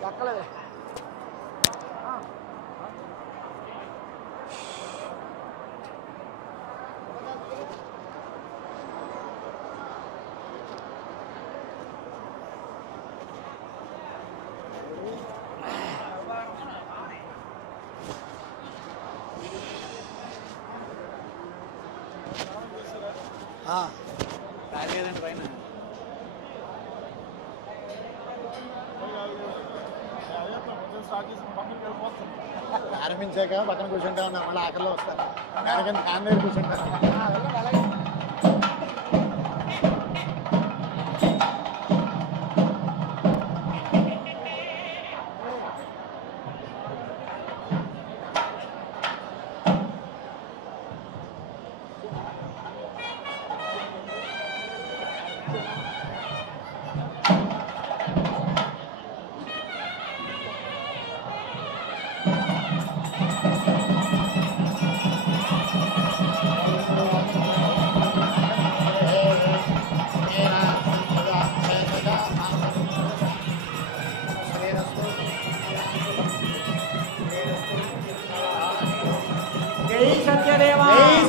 ఎక్కలేదే రాలేదండి పైన ఆరంభించాక పక్కన కూర్చుంటా ఉన్నా మళ్ళీ ఆకలిలో వస్తారు దానికంటే కాన్ దగ్గర కూర్చుంటారు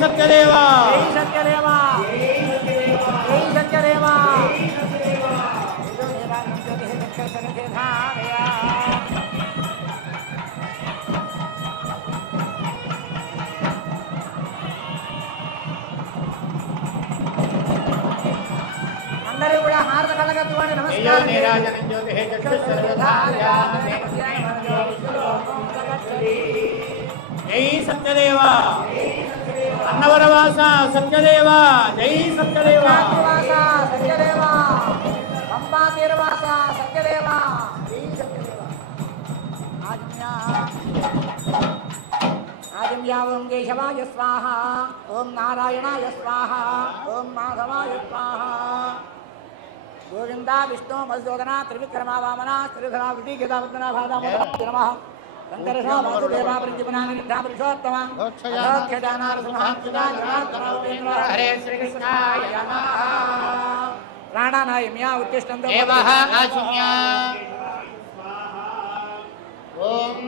సత్యదేవ జై సత్యదేవ జై సత్యదేవ అందరూ కూడా హారత కలగత్తుకోండి. నమస్కారం. నీరాజనం జ్యోతి జై సత్యదేవ అన్నవరవాస సత్యదేవ జై సత్యదేవ వాస సత్యదేవ పంపా తీరవాస సత్యదేవ జై సత్యదేవ. ఆజమ్యా ఓం కేశవాయ స్వాహ ఓం నారాయణాయ స్వాహ ఓం మాధవాయ స్వాహ. గోవింద విష్ణు మధుసూదన త్రివిక్రమ వామన శ్రీధర విజయగదావన భాదామోదర నమః. శంకరశ వాసుదేవ ప్రతిపనానిధా పురుషోత్తమ హరే శ్రీకృష్ణాయ నమః. ప్రాణానాయమ్యా ఉత్తిష్టంతో దేవః ఆచమ్య ఓం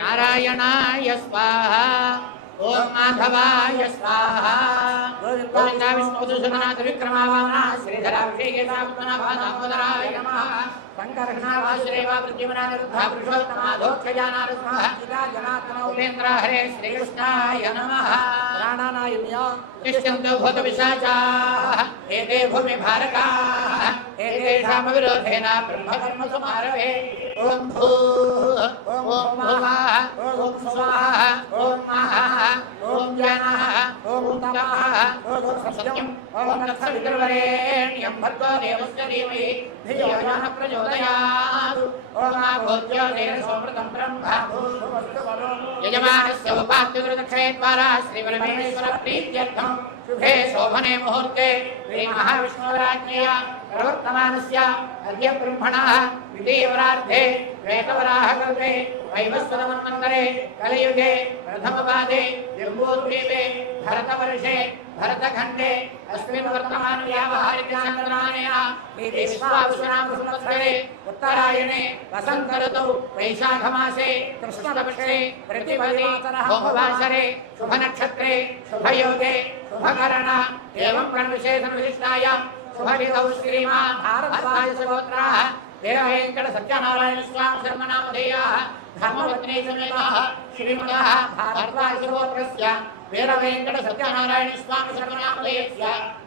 నారాయణాయ స్వాహ ఓం మాధవాయ స్వాహ గోవింద విష్ణు మధుసూదన త్రివిక్రమ వామన శ్రీధర విజయగదావన భాదామోదరాయ నమః. శంకరశ వాసుదేవ ప్రతిపనానిధా పురుషోత్తమ దోక్షజానార స్వాహ జనార్దన ఉపేంద్ర హరే శ్రీకృష్ణాయ నమః. ప్రాణానాయమ్యా తిష్టంతో భూతపిశాచాః ఏతే భూమిభారకాః ఏతేషామవిరోధేన బ్రహ్మకర్మ సమారభే. ఓం భూః ఓం భువః ఓం స్వాహ ఓం మహః ఓం జనః ఓం తపః ఓం సత్యం ఓం తత్సవితుర్వరేణ్యం భర్గో దేవస్య ధీమహి ధియో యః ప్రచోదయాత్. ఓం ఆభూజ్యోతిర్ సోమృతం బ్రహ్మ యజమానస్య ఉపాత్యుదక్షే ద్వారా శ్రీపరమేశ్వర ప్రీత్యర్థం శుభే శోభనే ముహూర్తే శ్రీ మహావిష్ణురాజ్ఞయా ప్రవర్తమానస్య అద్య బ్రహ్మణः ద్వితీయవరార్ధే శ్వేతవరాహకల్పే వైవస్వతమన్వంతరే కలియుగే ప్రథమపాదే జంబూద్వీపే భరతవర్షే భరతఖండే అస్మిన్ వర్తమాన వ్యావహారికాంతరానేన విశ్వావసునామసంవత్సరే ఉత్తరాయణే వసంత ఋతౌ వైశాఖమాసే కృష్ణపక్షే ప్రతిపది భౌమవాసరే శుభనక్షత్రే శుభయోగే శుభకరణ ఏవం ప్రణవిశేషణ విశిష్టాయాం శుభవిధౌ శ్రీమాన్ భారద్వాజగోత్రాः దేవవేంకట సత్యనారాయణ స్వామి శర్మనామధేయాः ధర్మపత్నీ సమేతాः శ్రీమతాः భారద్వాజగోత్రస్య వీరవేంకట సత్యనారాయణ స్వామి శర్మనామధేయస్య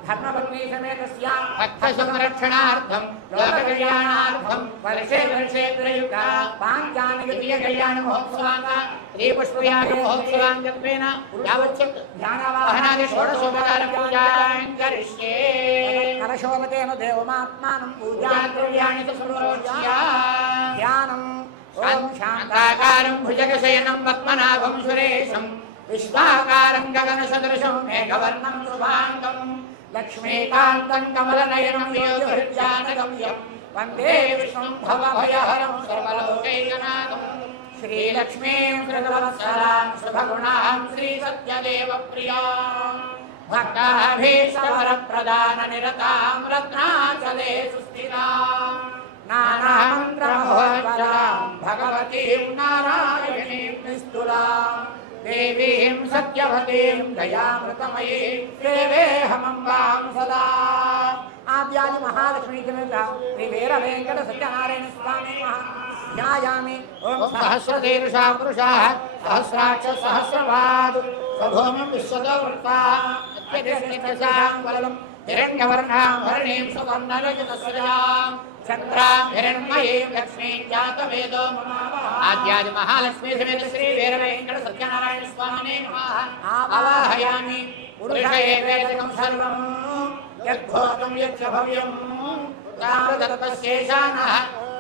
ధర్మపత్నీ సమేతస్య భక్త సంరక్షణార్థం లోక కళ్యాణార్థం వర్షే వర్షే ప్రయుక్త పాంచానిక కళ్యాణ మహోత్సవాంగా శ్రీపుష్పయాగ మహోత్సవాంగత్వేన యావచ్చత్ ధ్యానవాహనాది షోడశోపచార పూజాం కరిష్యే. కలశోపతేన దేవమాత్మానం పూజాద్రవ్యాణి సమరోచ్య ధ్యానం ఓం శాంత శాంతాకారం భుజగశయనం పద్మనాభం సురేశం విశ్వాకారం గగనసదృశం మేఘవర్ణం శుభాంగం లక్ష్మీకాంతం కమలనయనం యోగహృత్యానగమ్యం వందే విష్ణుం భవభయహరం సర్వలోకైకనాథం. శ్రీలక్ష్మీం శ్రీవత్సలాం శుభగుణాం శ్రీసత్యదేవ ప్రియాం భక్తాభీష్టవరప్రదాన నిరతాం రత్నాచలే సుస్థితాం నానామంత్రమహోజ్వలాం భగవతీం నారాయణీం నిస్తులాం దేవీం సత్యవతీం దయామృతమయీం దేవేహమంబాం సదా. ఆద్యాది మహాలక్ష్మీ సమేత శ్రీ వీర వెంకట సత్యనారాయణ స్వామి ధ్యాయామి. ఓం సహస్రశీర్షా పురుషాః సహస్రాక్ష సహస్రపాద్ స్వభూమిం విశ్వతో వృత్తా అత్యధిష్ఠితాం వలలం హిరణ్యవర్ణాం హరిణీం సువర్ణరజతస్వజాం చంద్రాం హిరణ్మయీం లక్ష్మీం జాతవేదో మమావహ. ఆద్యాది మహాలక్ష్మీ సమేత శ్రీ వీర వెంకట సత్యనారాయణ స్వామినే నమః ఆవాహయామి. పురుష ఏవేదకం సర్వం యద్భూతం యచ్చ భవ్యం తామదత్తశేషానః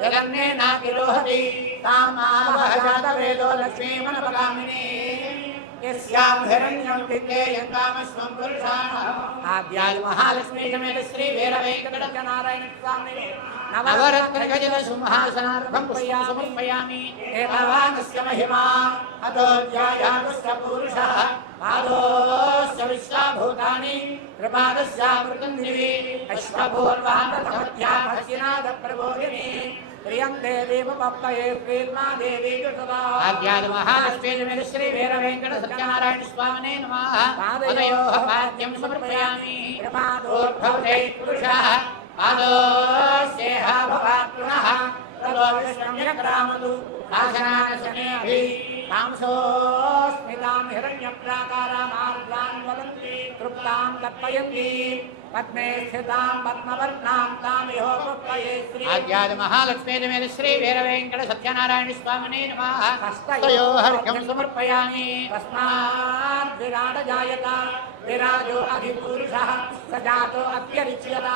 జగన్నేనాతిరోహతి తామావహజాతవేదో లక్ష్మీమనపగామినీ యస్యాం హిరణ్యం విద్యేయం కామస్వం పురుషాణః. ఆద్యాది మహాలక్ష్మీ సమేత శ్రీ వీర వెంకట సత్యనారాయణ స్వామి నవరత్నగజల సింహాసనార్థం పుష్పం సమర్పయామి. ఏతావానస్య మహిమా అతోధ్యాయాతుస్య పురుషః పాదోస్య విశ్వభూతాని త్రిపాదస్యామృతం దివి అశ్వపూర్వామృతమధ్యామస్యనాద ప్రబోధిని ప్రియం దేవీమపప్పయే శ్రీర్మా దేవీ కృతదా ఆద్యాది మహాలక్ష్మీ శ్రీ వీర వెంకట సత్యనారాయణ స్వామినే నమః పాదయోః పాద్యం సమర్పయామి పాదోర్భవతే పురుషః పాదోస్యేహ భవాత్ పునః తదో విష్ణుమ్యగ్రామదు ఆసనానశనేభి కాంసోస్మితాం హిరణ్యప్రాకారామార్ద్రాం వదంతి తృప్తాం తత్పయంతి పద్మే స్థితాం పద్మవర్ణాం తామిహోపప్పయే శ్రీ ఆద్యాది మహాలక్ష్మీ శ్రీ వీర వెంకట సత్యనారాయణ స్వామినే నమః హస్తయోః అర్ఘ్యం సమర్పయామి తస్మాత్ విరాట జాయత విరాజో అధిపురుషః స జాతో అత్యరిచ్యత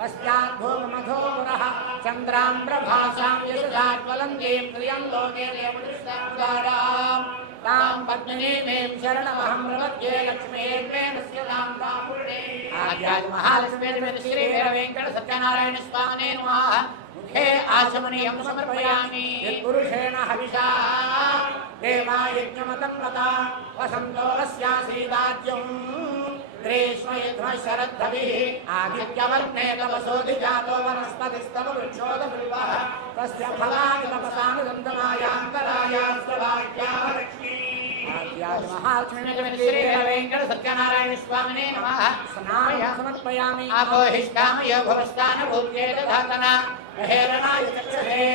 పశ్చాత్ భూమమధో పురః చంద్రాం ప్రభాసాం యశోజ్వలంతీం శ్రియం లోకే దేవదృష్టాం తాం పద్మినీమేం శరణమహం ప్రపద్యే లక్ష్మీర్మేణస్య తాం తాముడే ఆద్యాది మహాలక్ష్మీ శ్రీ వీర వెంకట సత్యనారాయణ స్వామినే నమః ముఖే ఆచమనీయం సమర్పయామి పురుషేణ హవిషా దేవాయజ్ఞమతం పత వసంతో అస్యాసీదాజ్యం గ్రీష్మయధ్మశరద్ధవిః ఆదిత్యవర్ణే తపసోధి జాతో వనస్పతిస్తవ వృక్షోదబిల్వః తస్య ఫలాని తపసాని దంతమాయాంతరాయాస్య భాగ్యాలక్ష్మీ ఆద్యాది మహాలక్ష్మీ శ్రీ వీర వెంకట సత్యనారాయణ స్వామినే నమః స్నాయ సమర్పయామి ఆపోహిష్కామయ భవస్థాన భూత్యేత ధాతన హేరణాయ చక్షుషే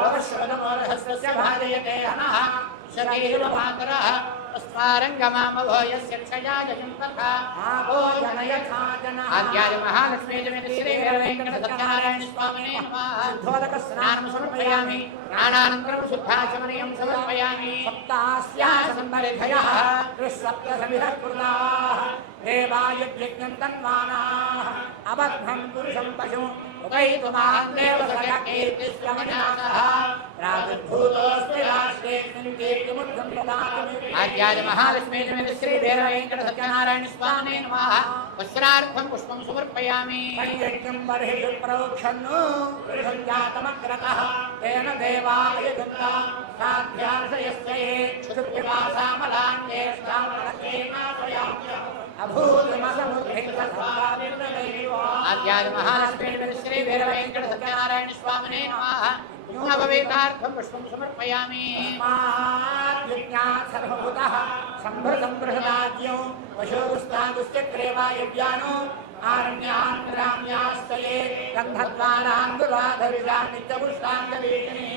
అవశ్వదమోరహస్య భాజయతే హనః శరీర మాతరః స్మారంగమామభోయస్య క్షయాజయం తథా ఆభోజనయథా జనః ఆద్యాది మహాలక్ష్మీ శ్రీ వీర వెంకట సత్యనారాయణ స్వామినే నమః శుద్ధోదక స్నానం సమర్పయామి స్నానానంతరం శుద్ధాచమనీయం సమర్పయామి సప్తాస్యాసంబరిధయః త్రిసప్తసమిధః కృతాః దేవాయజ్ఞం తన్వానాః అబద్ధం పురుషం పశుం ఉపైతుమాహం దేవసయ కీర్తిస్వమనాసః రాజద్భూతోస్మి రాష్ట్రే కీర్తిముగ్ధం దదామి ఆద్యాది మహాలక్ష్మీ శ్రీ వీర వెంకట సత్యనారాయణ స్వామినే నమః వస్త్రార్థం పుష్పం సమర్పయామి యజ్ఞం బర్హి ప్రోక్షన్ను సంజాతమగ్రతః తేన దేవాయ గంగా సాధ్యార్షయస్యే క్షుత్పిపాసామలాన్యే స్థామలకేనాశయామ్య అభూతమసముద్ధైర్వా ఆద్యాది మహాలక్ష్మీ శ్రీ వీర వెంకట సత్యనారాయణ స్వామినే నమః న్యూనభవేతార్థం పుష్పం సమర్పయామి యజ్ఞాత్ సర్వభూతః సంభృతం బృహదాజ్యం పశూస్తాదుశ్చక్రేవాయజ్ఞానో ఆరణ్యాన్ గ్రామ్యాస్తయే గంధద్వారాంగురాధరిషా నిత్యపుష్టాంగవీక్షణే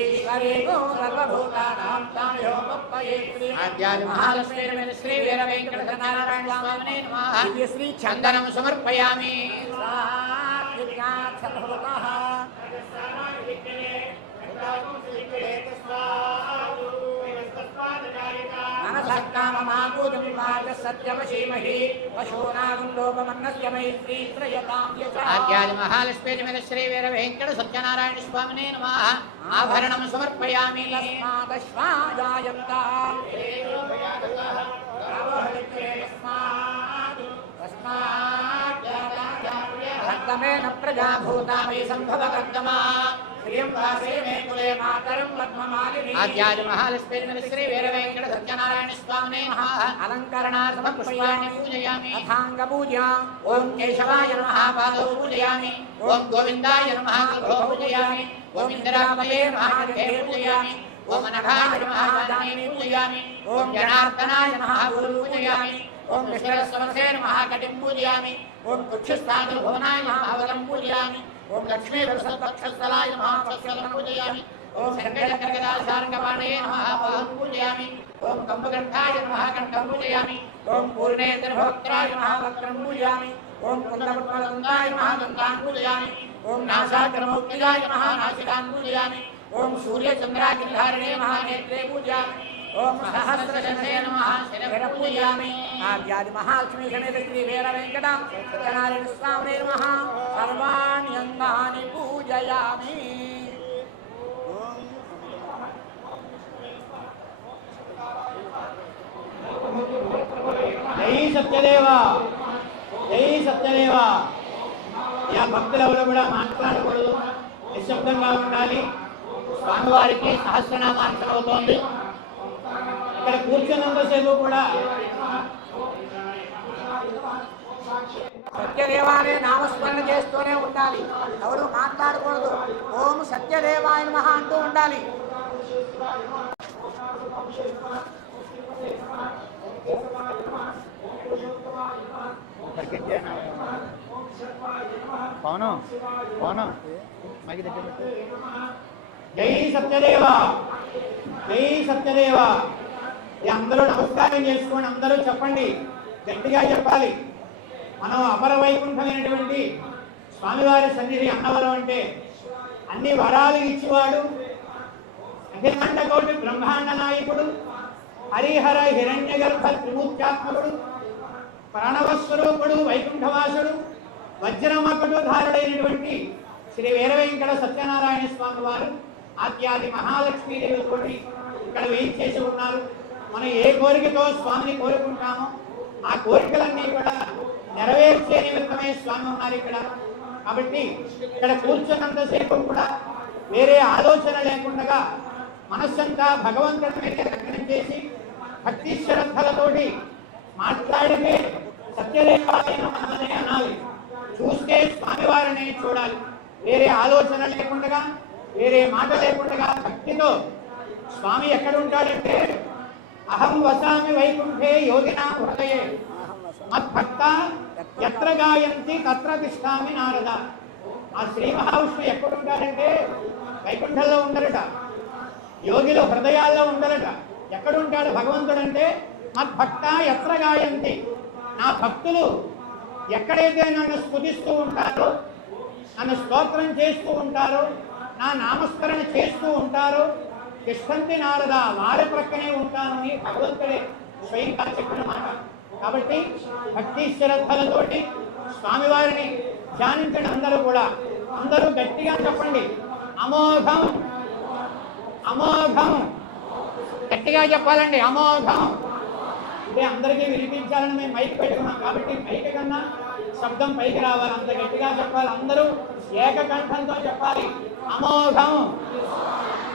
ఈశ్వరేగో సర్వభూతానాం తామయోపప్పయే శ్రీ ఆద్యాది మహాలక్ష్మీ శ్రీ వీర వెంకట సత్యనారాయణ స్వామినే నమః దివ్యశ్రీ చందనం సమర్పయామి యజ్ఞాత్ సర్వభూతః మనసక్కామమాగూతం వాచ సత్యవశీమహి పశూనాగుండోపమన్నస్య మైత్రీ త్రయతాం యశ ఆద్యాది మహాలక్ష్మీ శ్రీ వీర వెంకట సత్యనారాయణ స్వామినే నమః ఆభరణం సమర్పయామి తస్మాదశ్వాజాయంత భక్తమేన ప్రజాభూతామై సంభవకర్తమా శ్రియం వాసే మే కులే మాతరం పద్మమాలిని ఆద్యాది మహాలక్ష్మీ శ్రీ వీర వెంకట సత్యనారాయణ స్వామినే నమః అలంకరణార్థం పుష్పాణి పూజయామి అథాంగ పూజ ఓం కేశవాయ నమః పాదౌ పూజయామి ఓం గోవిందాయ నమః గృహో పూజయామి ఓం ఇంద్రామయే నమః కంఠే పూజయామి ఓం అనఘాయ నమః జాననే పూజయామి ఓం జనార్దనాయ నమః భూరి పూజయామి ఓం విష్ణురస్వరసే నమః కటిం పూజయామి ఓం కుక్షస్థాదుర్భువనాయ నమః వదం పూజయామి ఓం లక్ష్మీ వరసత్పక్షస్థలాయ నమః పక్షలం పూజయామి ఓం శంకరకర్గదాశారంగపాణే నమః పాదం పూజయామి ఓం కంబకంఠాయ నమః కంఠం పూజయామి ఓం పూర్ణేంద్రభోక్త్రాయ నమః వక్త్రం పూజయామి ఓం కుందపద్మదంతాయ నమః దంతాన్ పూజయామి ఓం నాసాగ్రమౌక్తికాయ నమః నాసికాన్ పూజయామి ఓం సూర్యచంద్రాగ్నిధారిణే నమః నేత్రే పూజయామి ఓం సహస్రశనసే నమః శిరః పూజయామి ఆద్యాది మహాలక్ష్మీ సమేత శ్రీ వీర వెంకట సత్యనారాయణ స్వామినే నమః సర్వాణి అంగాని పూజయామి జై సత్యదేవ జై సత్యదేవ యా భక్తులు ఎవరు కూడా మాట్లాడకూడదు, నిశ్శబ్దంగా ఉండాలి. స్వామివారికి సహస్రనామార్చన అవుతోంది. ఇక్కడ కూర్చున్నంతసేపు కూడా సత్య సత్యదేవానే నామస్మరణ చేస్తూనే ఉండాలి. ఎవరు మాట్లాడకూడదు. ఓం సత్యదేవాయ నమః అంటూ ఉండాలి. పవనం పవనం మైకి దగ్గర పెట్టు. జై సత్యదేవ, జై సత్యదేవ. అందరూ నమస్కారం చేసుకోండి, అందరూ చెప్పండి, గట్టిగా చెప్పాలి. మనం అమర వైకుంఠమైనటువంటి స్వామివారి సన్నిధి అన్నవరం అంటే అన్ని వరాలు ఇచ్చేవాడు, అఖిలాండ కోటి బ్రహ్మాండ నాయకుడు, హరిహర హిరణ్య గర్భ త్రిమూర్త్యాత్మకుడు, ప్రణవస్వరూపుడు, వైకుంఠవాసుడు, వజ్రమకుడు ధారుడైనటువంటి శ్రీ వీర వెంకట సత్యనారాయణ స్వామి వారు ఆద్యాది మహాలక్ష్మీదేవితో ఇక్కడ వేయించేసి ఉన్నారు. మనం ఏ కోరికతో స్వామిని కోరుకుంటామో ఆ కోరికలన్నీ కూడా నెరవేర్చే నిమిత్తమే స్వామి ఉన్నారు ఇక్కడ. కాబట్టి ఇక్కడ కూర్చున్నంతసేపు కూడా వేరే ఆలోచన లేకుండా మనస్సంతా భగవంతుడి మీద లగ్నం చేసి భక్తి శ్రద్ధలతోటి మాట్లాడితే సత్యదేవాలయం అన్నదే అనాలి. చూస్తే స్వామివారిని చూడాలి. వేరే ఆలోచన లేకుండా, వేరే మాట లేకుండా భక్తితో స్వామి ఎక్కడ ఉంటాడంటే అహం వసామి వైకుంఠే యోగినా హృదయే మద్భక్త ఎత్ర గాయంతి తత్ర తిష్టామి నారద. ఆ శ్రీ మహావిష్ణువు ఎక్కడ ఉంటాడంటే వైకుంఠంలో ఉండరట, యోగిలో హృదయాల్లో ఉండరట. ఎక్కడ ఉంటాడు భగవంతుడు అంటే మద్భక్త ఎత్ర గాయంతి, నా భక్తులు ఎక్కడైతే నన్ను స్తుతిస్తూ ఉంటారో, నన్ను స్తోత్రం చేస్తూ ఉంటారో, నా నామస్మరణ చేస్తూ ఉంటారో తిష్టంతి నారద, వారి ప్రక్కనే ఉంటానని భగవంతుడే స్వయంగా చెప్పిన మాట. కాబట్టి భక్తి శ్రద్ధలతోటి స్వామివారిని ధ్యానించడం అందరూ కూడా అందరూ గట్టిగా చెప్పండి, అమోఘం అమోఘం. గట్టిగా చెప్పాలండి, అమోఘం. ఇదే అందరికీ వినిపించాలని మేము మైక్ పెట్టుకున్నాం కాబట్టి మైక్ కన్నా శబ్దం పైకి రావాలి, అంత గట్టిగా చెప్పాలి. అందరూ ఏకకంఠంతో చెప్పాలి, అమోఘం.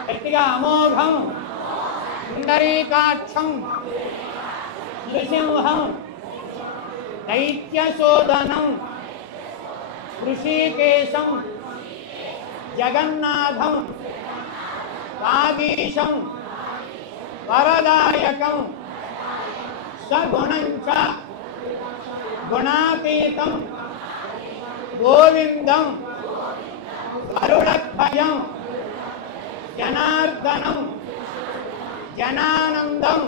గట్టిగా అమోఘం. పుండరీకాక్షం నృసింహం దైత్యశోధనం ఋషికేశం జగన్నాథం వాగీశం వరదాయకం సగుణంచ గుణాతీతం గోవిందం గరుడధ్వజం జనార్దనం జనానందం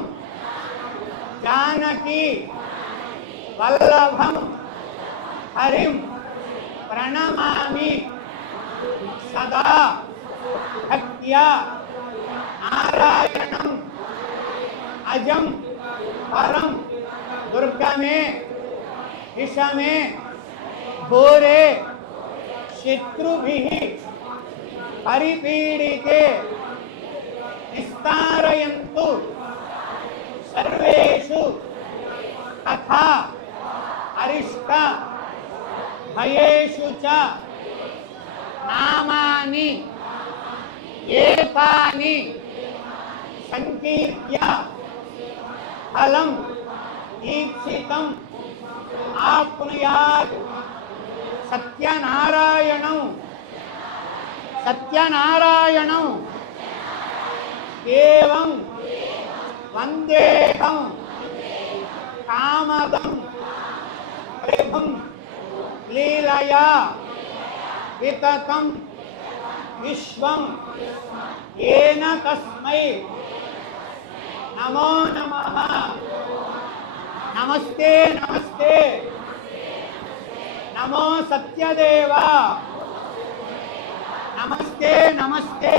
జానకి వల్లభం హరిం ప్రణమామి సదా భక్త్యా నారాయణం అజం పరం దుర్గమే విషమే ఘోరే శత్రుభిః పరిపీడితే విస్తారయంతు సర్వేషు తథా అరిష్ట భయేషు చ నామాని ఏతాని సంకీర్త్య ఫలం ఈప్సితం ఆప్నుయాత్. సత్యనారాయణం సత్యనారాయణం దేవం వందేహం కామదం ప్రభుం లీలయా వితతం విశ్వం ఏన తస్మై నమో నమః. నమస్తే నమస్తే నమో సత్యదేవ. నమస్తే నమస్తే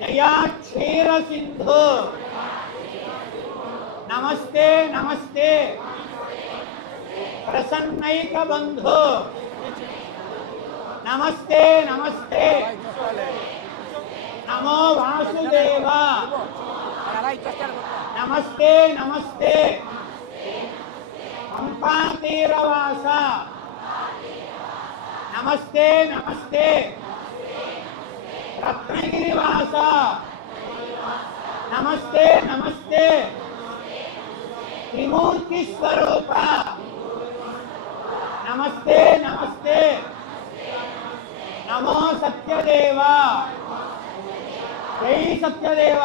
జయా క్షీర సింధు. నమస్తే నమస్తే ప్రసన్నైక బంధు. నమస్తే నమస్తే నమో వాసుదేవ. నమస్తే నమస్తే పంపాతీరవాస. నమస్తే నమస్తే రత్నగిరివాస. నమస్తే నమస్తే త్రిమూర్తి స్వరూప. నమస్తే నమస్తే నమో సత్యదేవ జై సత్యదేవ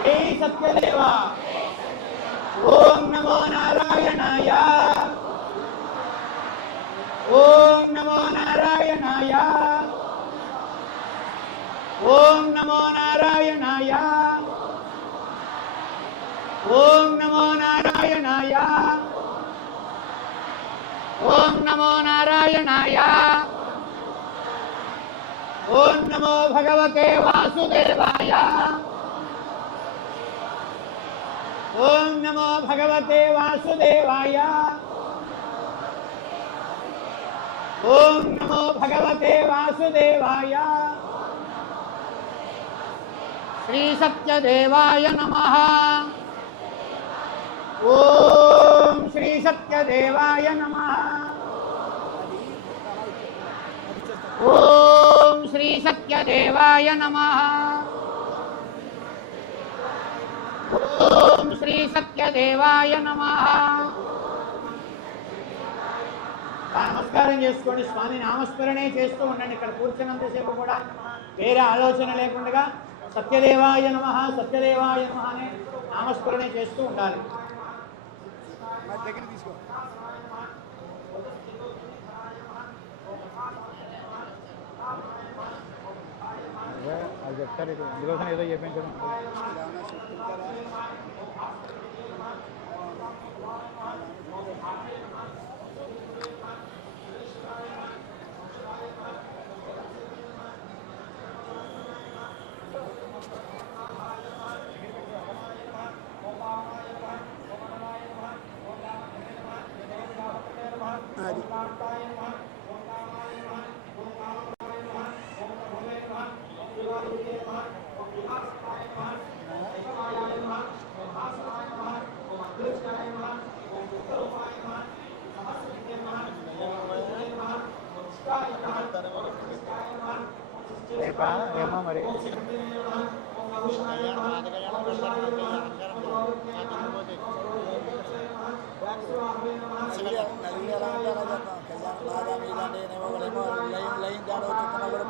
జై సత్యదేవ ఓం నమో నారాయణాయ ఓం నమో నారాయణాయ ఓం నమో నారాయణాయ ఓం నమో నారాయణాయ ఓం నమో నారాయణాయ ఓం నమో భగవతే వాసుదేవాయ ఓం నమో భగవతే వాసుదేవాయ ఓం నమో భగవతే వాసుదేవాయ శ్రీ సత్యదేవాయ నమః ఓం శ్రీ సత్యదేవాయ నమః ఓం శ్రీ సత్యదేవాయ నమః ఓం శ్రీ సత్యదేవాయ నమః నమస్కారం చేసుకోండి. స్వామి నామస్మరణే చేస్తూ ఉండండి. ఇక్కడ కూర్చున్నంతసేపు కూడా వేరే ఆలోచన లేకుండా సత్యదేవాయ నమః సత్యదేవాయ నమః అనే నామస్మరణే చేస్తూ ఉండాలి. దగ్గర తీసుకో. అది చెప్తారు అందుకోసం ఏదో చెప్పించడం. అది ఏమో మరి నలుగురు ఎలా ఉంటే అలా చేద్దాం. కళ్యాణం బాగా మీదంటే ఏమో లైన్ తేడా వచ్చిన కూడా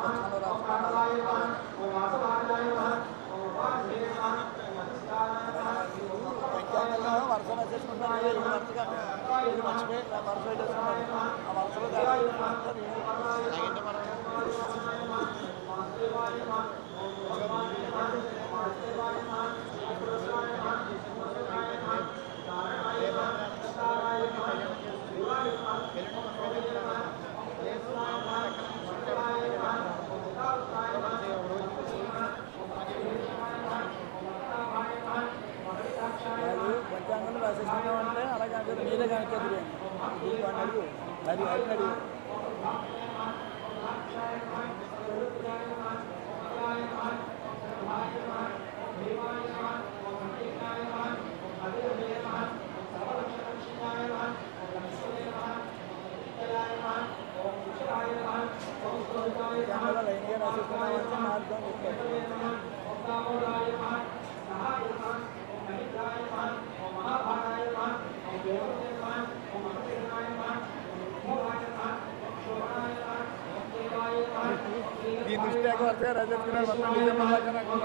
పుస్తకంలో పంచాంగంలో వరుస వచ్చేసుకుంటాను. ఇది వరుసగా ఇది మర్చిపోయి వరుస వచ్చేసుకుంటాను. ఆ వరుసలో పంచాంగంలో రాసేసుకున్నామంటే అలాగే అంటే మీరే కనుక అడుగు అది అడిగి లైన్గా రాసేసుకున్నామంటే మార్గం ఈ దృష్ట్యా వరుసగా రాసేసుకున్నారు. మొత్తం డిసెంబర్ దాకా నాకు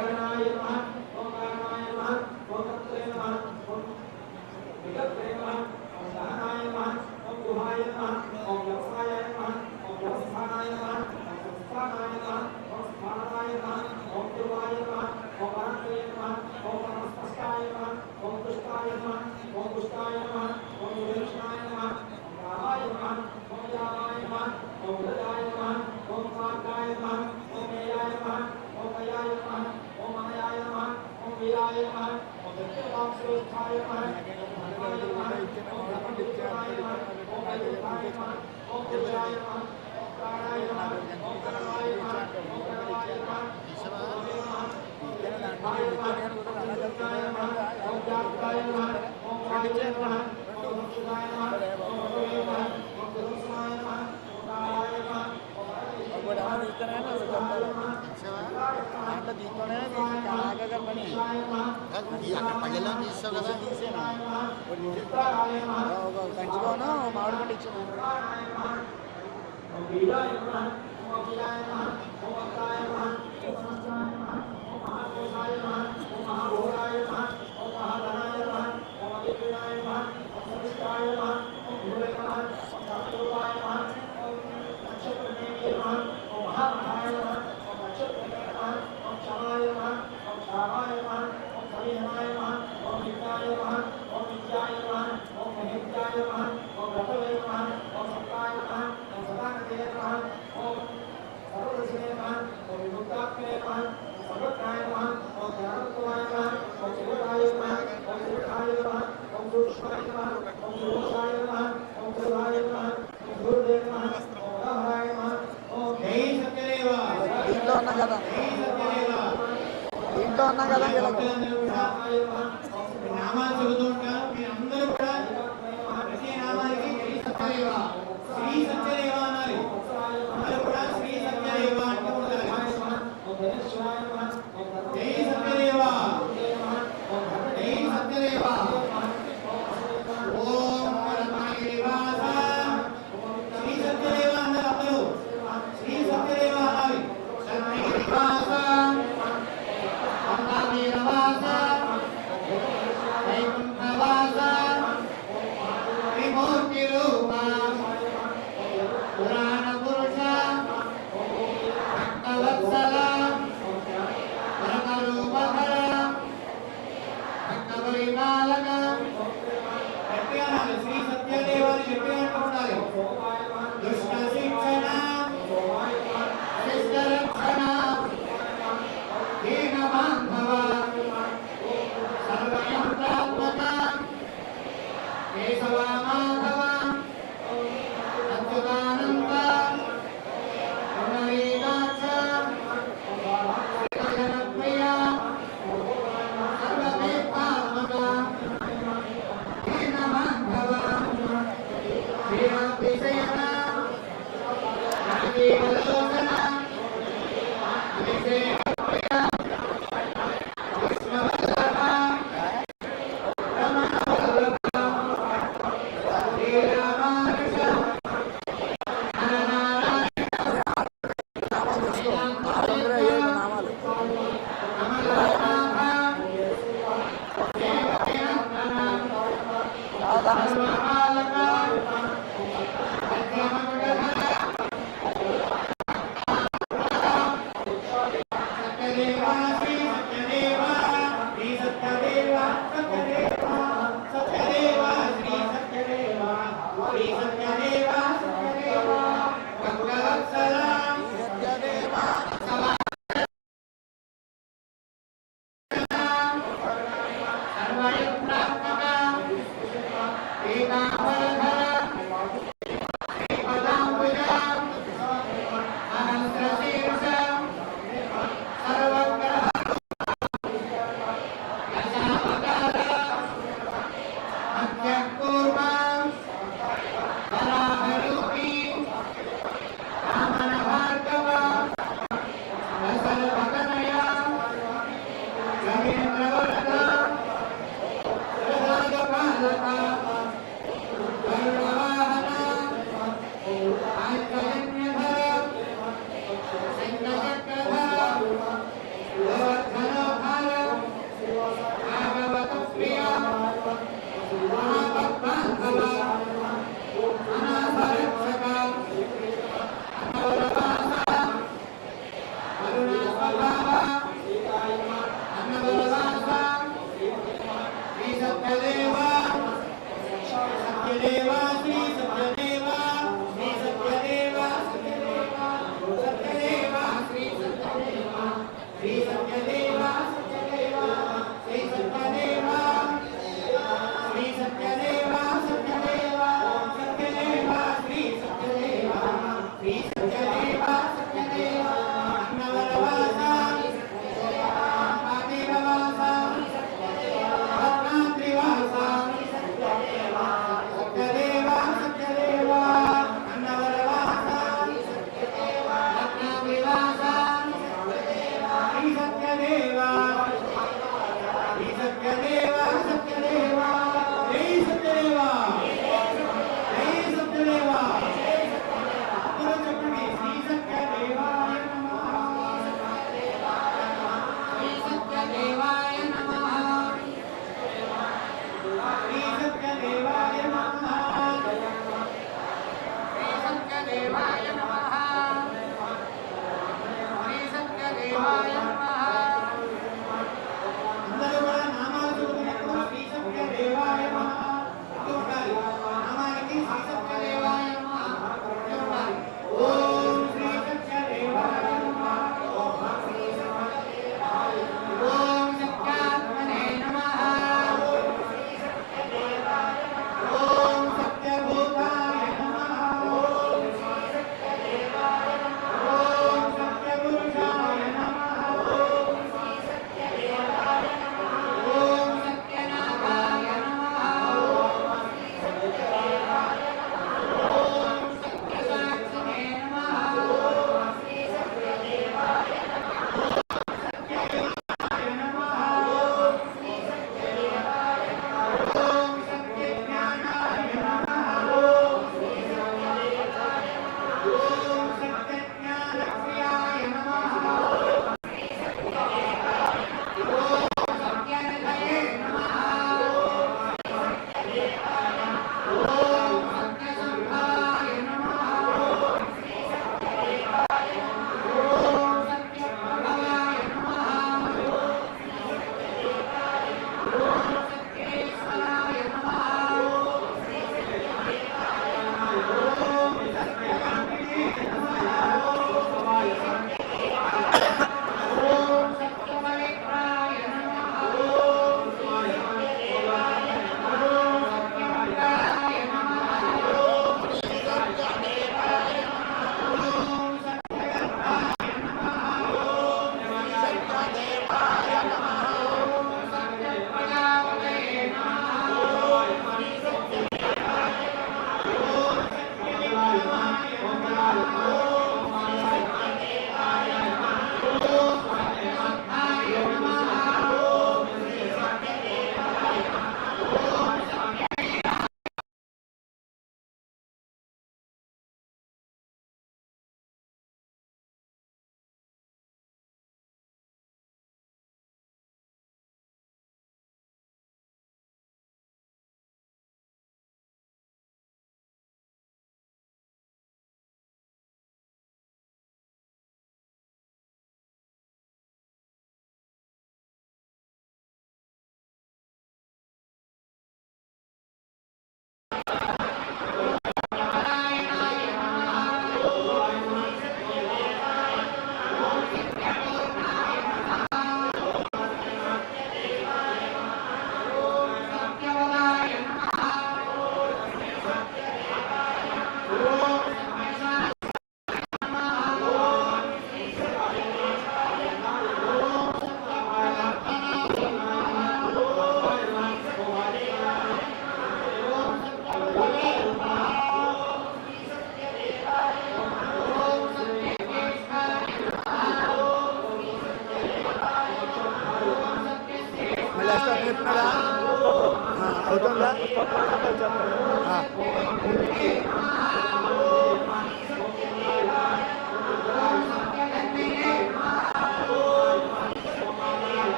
కంచిలోనూ మామిడి పండు ఇచ్చాను. దీంట్లో ఉన్నా కదా దీంట్లో ఉన్నా కదా వీళ్ళకి నామాలు చదువుతూ ఉంటారు. మీరందరూ కూడా ప్రతి నామానికి శ్రీ సత్యదేవ అనాలి. అందరూ కూడా శ్రీ సత్యదేవ అంటూ ఉండాలి. జై సత్యదేవ, జై సత్యదేవ. ఓం పరమగిరివాస శ్రీ సత్యదేవ అన్నారు అందరూ. శ్రీ సత్యదేవ అనాలి. సత్యగిరివాస, అంతర్వేదవాస, వైకుంఠవాస, త్రిమూర్తి రూప, పురాణ పురుష, భక్తవత్సల, పరమరూపధర, భక్తపరిపాలక. గట్టిగా అనాలి. శ్రీ సత్యదేవాన్ని గట్టిగా అంటున్నారు. దుష్ట శిక్షణ, శిష్ట రక్షణ, దీన బాంధవ, సర్వయంత్రాత్మక, కేశవ మాధవ, అచ్యుతానంద, పునరీకాక్ష, శ్రీజనప్రియ, సర్వతీర్థాత్మక, దీన బాంధవ, శ్రీరామశయన, జీవలోచన, అభిషేకప్రియ, కృష్ణవల్లభ, రమణవల్లభ, శ్రీరామానుజ, నరనారాయణ, నామాలు చూసుకో అందరూ ఏడు నామాలు కమలనాభ, దేవకీనందన, సర్వపాలక, అగ్రమండధర, సత్యదేవ, శ్రీ సత్యదేవ, శ్రీ సత్యదేవ, సత్యదేవ, సత్యదేవ, శ్రీ సత్యదేవ, శ్రీ సత్యదేవ, సత్యదేవ, భక్తవత్సల, సర్వయుక్తాత్మక, పీతాంబరధర, శ్రీపదాంబుజ, అనంతశీర్ష, సర్వగ్రహ, దశావతార, మధ్యకూర్మ, వరాహరూపి, వామన భార్గవ, దశరథతనయ, రవీంద్రవర్ధ, ప్రసాదపాలక, గరుడవాహన, ఆజ్ఞయజ్ఞధర, శంఖచక్రధర, గోవర్ధనోద్ధార, భాగవత ప్రియ, మహాభక్తాంధవ, అనాథరక్షక, అన్నవరవాస, కరుణాస్వభావ, అన్నవరవాస, శ్రీ సత్యదేవ, సత్యదేవ, శ్రీ సత్యదేవ, శ్రీ సత్యదేవ, సత్యదేవ, సత్యదేవ, శ్రీ సత్యదేవ, శ్రీ సత్యదేవ, సత్యదేవ, శ్రీ సత్యదేవ, శ్రీ సత్యదేవ, సత్యదేవ, సత్యదేవ, శ్రీ సత్యదేవ, శ్రీ సత్యదేవ, సత్యదేవ, అన్నవరవాస, పాతిరవాస, భద్రాద్రివాస, సత్యదేవ,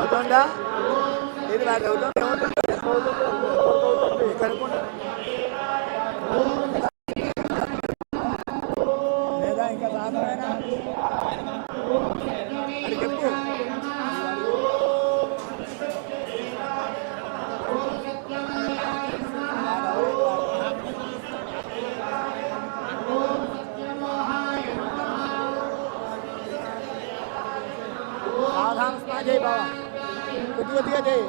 అవుతుందా ఇది నాకు అవుతుంది కనుక్కుంటా లేదా ఇంకా సాధనైనా అది చెప్పు सावधान जय बाबा कुछ जय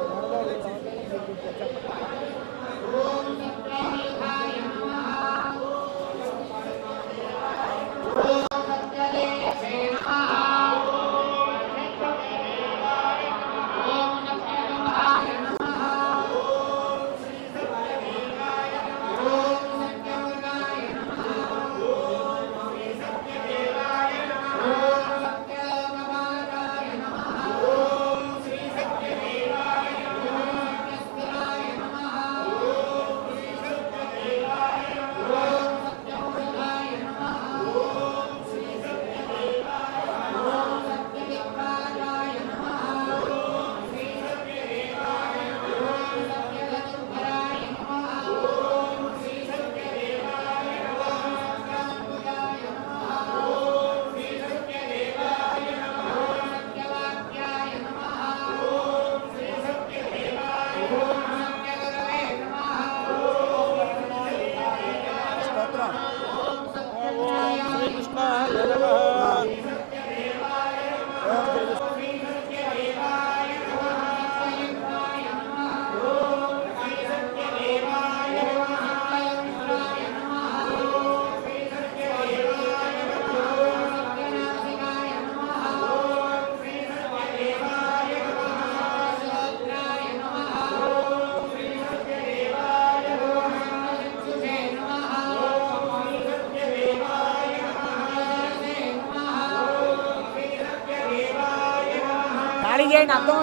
ఖాళీ చేయండి అర్థం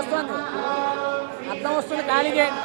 వస్తుంది ఖాళీ చేయండి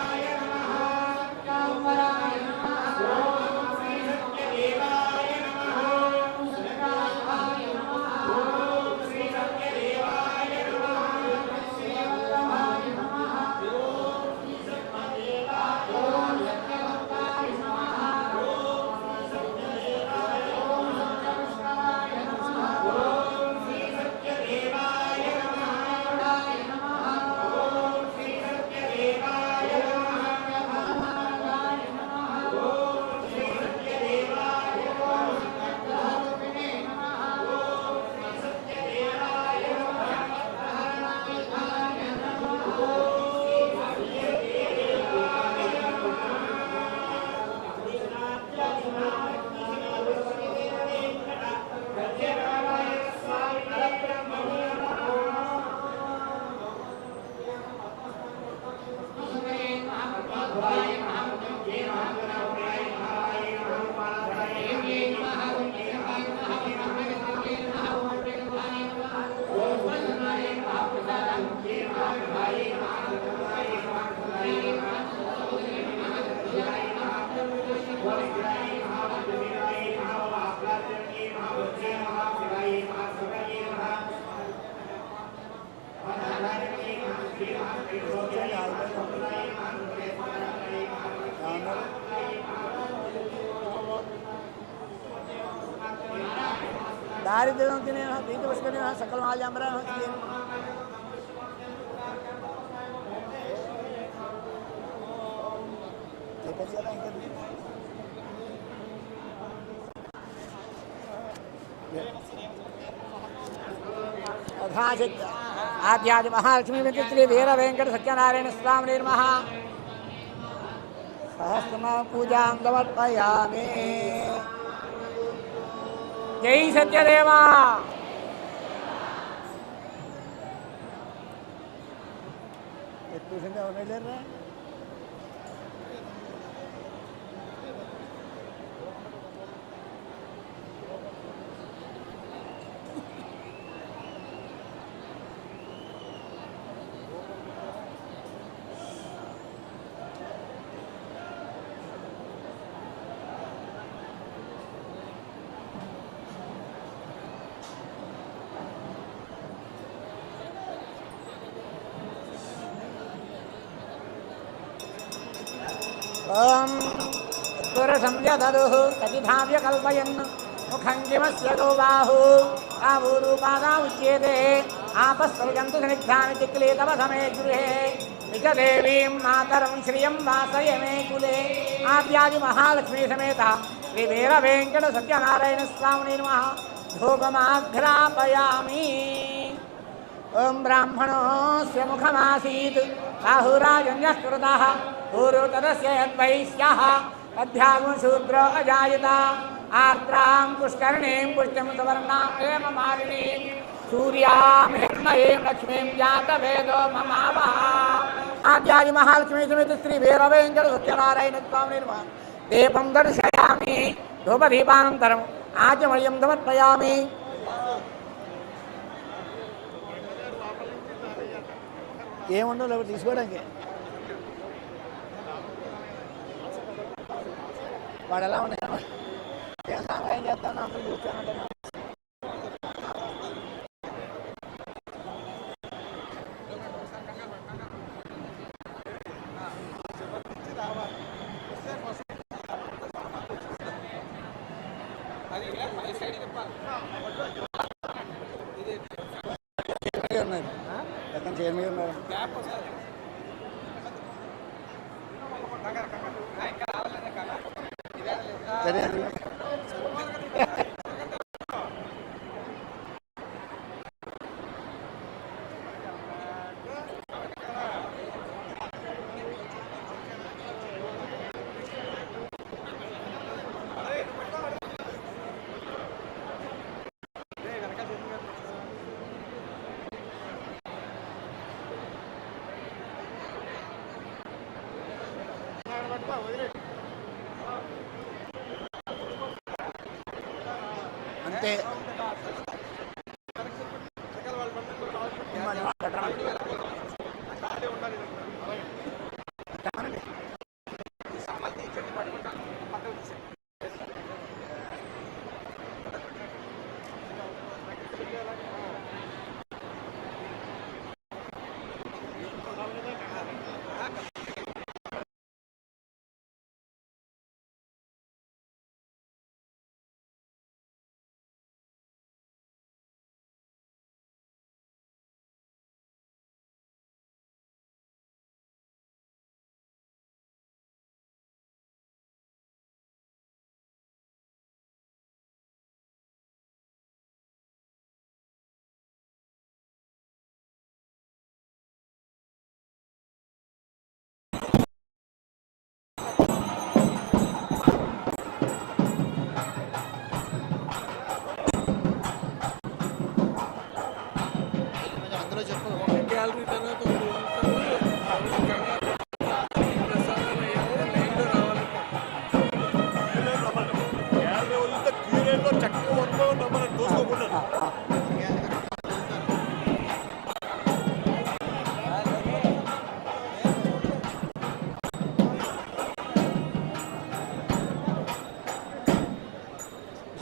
दारिद्र्यं दीर्घपुष्करिणः सकलमाल्याम्बरः आद्यादि महालक्ष्मी श्री वीर वेंकट सत्यनारायण स्वामी नमः सहस्रनाम पूजां समर्पयामि। जय सत्यदेवा। ओम पुरसंयदरुः कतिभाव्य कल्पयन् मुखं किमस्य गो बाहु कावूरूपादा उच्यते आपस्सर्जन्तु सनिग्धानि चिक्ले तव समे गृहे निजदेवीं मातरं श्रियं वासय मे कुले। आद्यादि महालक्ष्मी समेत श्री वीर वेंकट सत्यनारायण स्वामिने नमः। धूपमाघ्रापयामि। ओम ब्राह्मणोऽस्य मुखमासीत् बाहुराजन्यस्कृतः पूर्वतरस्य यद्वैश्यः अध्यात्मशूद्रो अजायता आर्द्रां पुष्करणीं पुष्टिं सुवर्णां हेममालिनीं सूर्यां हिरण्मयीं लक्ष्मीं जातवेदो ममावः। आद्यादि महालक्ष्मी समेत श्री वीर वेंकट सत्यनारायण स्वामिने नमः। दीपं दर्शयामि धूपदीपानन्तरम् आचमनीयं समर्पयामि। ఏముండో లేకపోతే తీసుకోవడానికి వాడు ఎలా ఉన్నాయి ఏం చేస్తాను అందరూ చూస్తానంటే ఉన్నాయి ఎక్కడ చేయమే ఉన్నారు సరే అంతే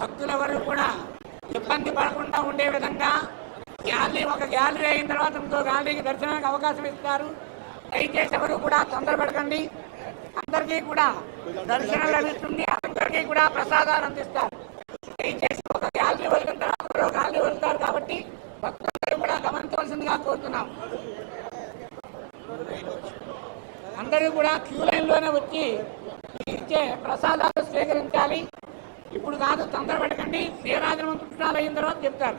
భక్తులెవరు కూడా ఇబ్బంది పడకుండా ఉండే విధంగా గ్యాలరీ ఒక గ్యాలరీ అయిన తర్వాత ఇంకో గ్యాలరీకి దర్శనానికి అవకాశం ఇస్తారు. దయచేసి ఎవరు కూడా తొందరపడకండి. అందరికీ కూడా దర్శనం లభిస్తుంది. అందరికీ కూడా ప్రసాదాలు అందిస్తారు. దయచేసి ఒక గ్యాలరీ వెళ్ళిన తర్వాత భక్తులందరూ కూడా గమనించవలసిందిగా కోరుతున్నాం. అందరూ కూడా క్యూ లైన్లోనే వచ్చి ఇచ్చే ప్రసాదాలు స్వీకరించాలి. ఇప్పుడు కాదు, తొందరపడకండి. నీరాజనం పుష్పాలు అయిన తర్వాత చెప్తారు.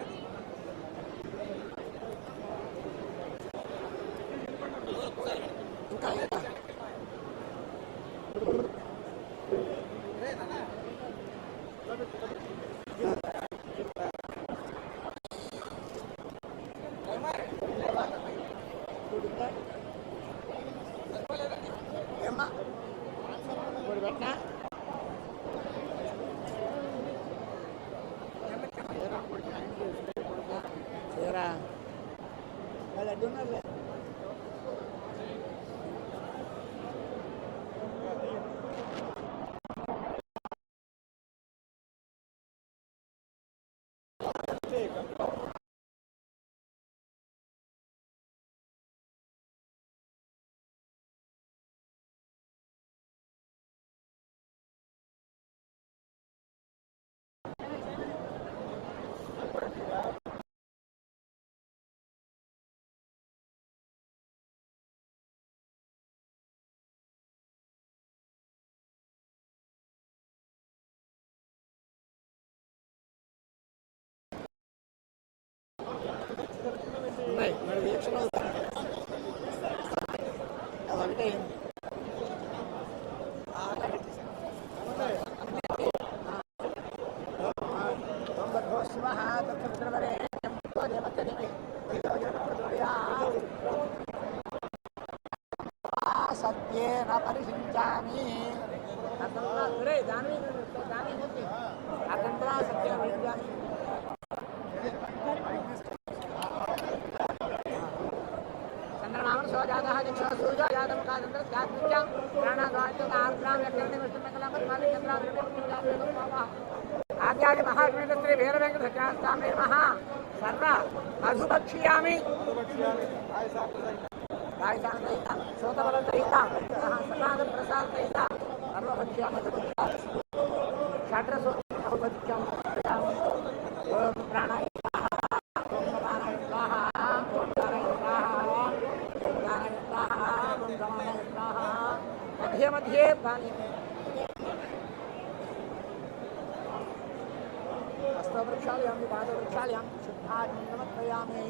సత్యేన పరిశించామి చంద్రమామ సోజాత సూర్య జాతం కాదంటే ఆద్యాది మహాశ్రీ వీర వెంకట సత్యాస్వామి మహా సర్వ అధుభక్ష్యామి శోతబల సహిత సమాధ ప్రసాద సహిత సర్వభక్ష్యామి షడ్రసోభక్ష్యం ప్రాణాయ మధ్య మధ్యే హస్తవృక్షాలయం పాదవృక్షాలయం శుద్ధాన్ని సమర్పయామి.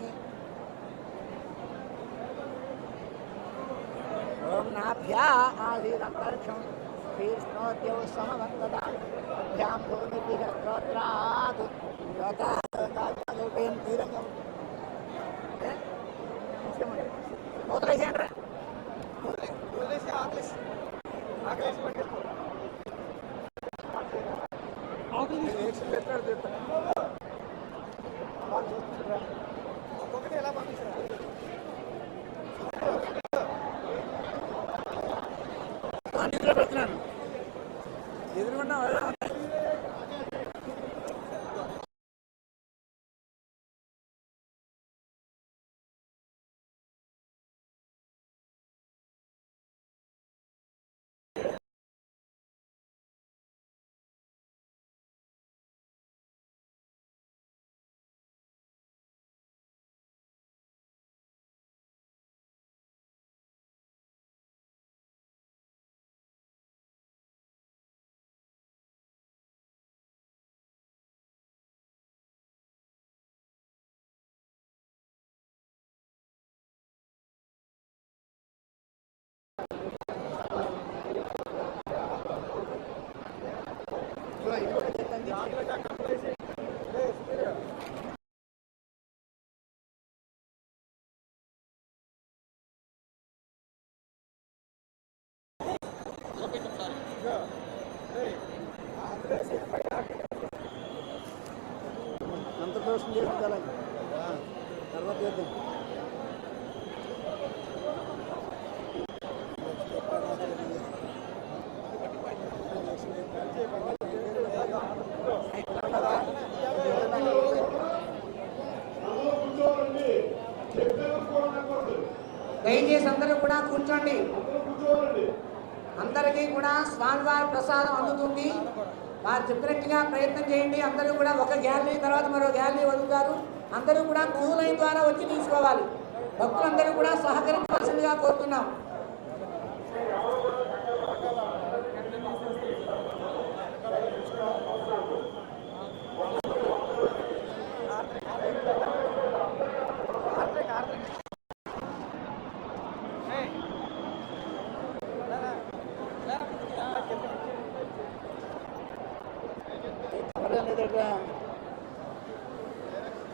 ఓం నాభ్యా ఆదిరంతరిక్షం శ్రీష్ణోద్యౌ సమవర్తదాభ్యాం భూమిభిః స్తోత్రాత్ లోకాలోకేన్ తీరంగం ఎదురుకున్నా అంతర్దోషం చేయించాలి తర్వాత చేద్దాం. దయచేసి అందరూ కూడా కూర్చోండి. అందరికీ కూడా స్వామివారి ప్రసాదం అందుతుంది. వారు చెప్పినట్టుగా ప్రయత్నం చేయండి. అందరూ కూడా ఒక గ్యాలరీ తర్వాత మరో గ్యాలరీ వదులుతారు. అందరూ కూడా క్యూ లైన్ ద్వారా వచ్చి తీసుకోవాలి. భక్తులందరూ కూడా సహకరించవలసిందిగా కోరుతున్నాం.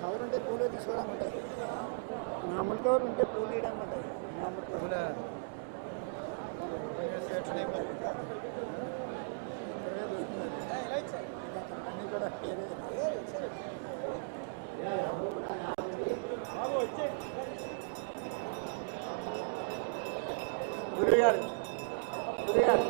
కవర్ ఉంటే పూలు తీసుకోవడానికి ఉంటుంది, మామూలు కవర్ ఉంటే పూలు వేయడానికి ఉంటుంది. మామూలు కవర్ అన్నీ కూడా గురుగారు గురుగారు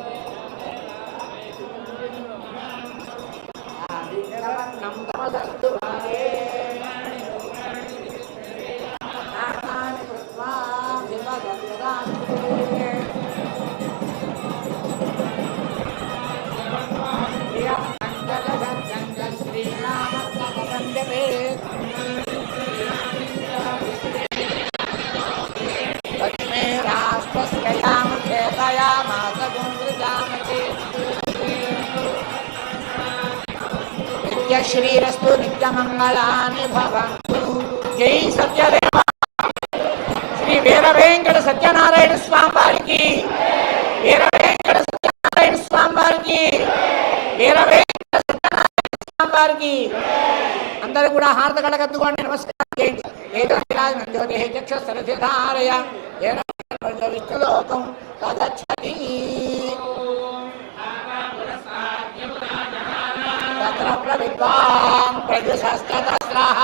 శ్రీరస్తు నిత్యమంగళాని భవంతు. జై సత్యదేవ. శ్రీ వీర వెంకట సత్యనారాయణ స్వామి వారికి, వీర వెంకట సత్యనారాయణ స్వామి వారికి, వీర వెంకట సత్యనారాయణ స్వామి వారికి. అందరూ కూడా హారత కళకత్తుకోండి, నమస్కారం చేయండి. జ్యోతి చక్షురధారయ విష్ణులోకం తదచ్చతి. విద్వాన్ ప్రజుషస్తస్రః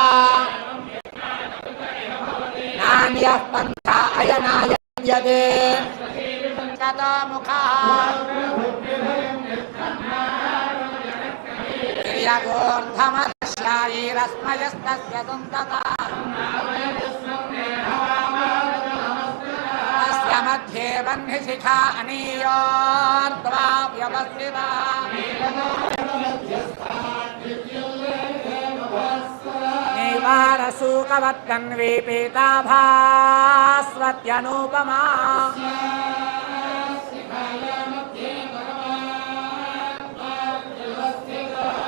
నాన్యః పంథా అయనాయ యదే శతముఖాః శ్రియగోర్ధమశాయీరస్మయస్తస్య సంతతాః తస్య మధ్యే వహ్నిశిఖా అనీయోర్ధ్వా వ్యవస్థితా. నివారసూకవత్తన్వీ పీతాభాస్వత్యనూపమా.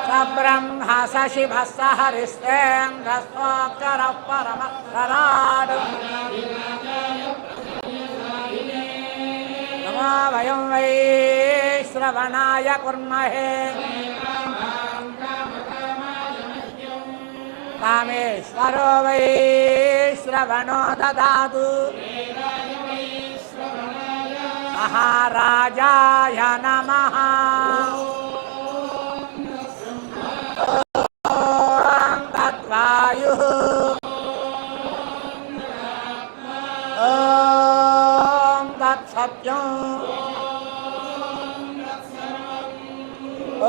సబ్రహ్మ సశివ సహరిస్తేంద్రస్వక్షర పరమః. నమో వయం వై శ్రవణాయ కుర్మహే కామేశ్వరో వై శ్రవణో దదాతు. మహారాజాయ నమః. ఓం తద్వాయుః ఓం తత్సత్యం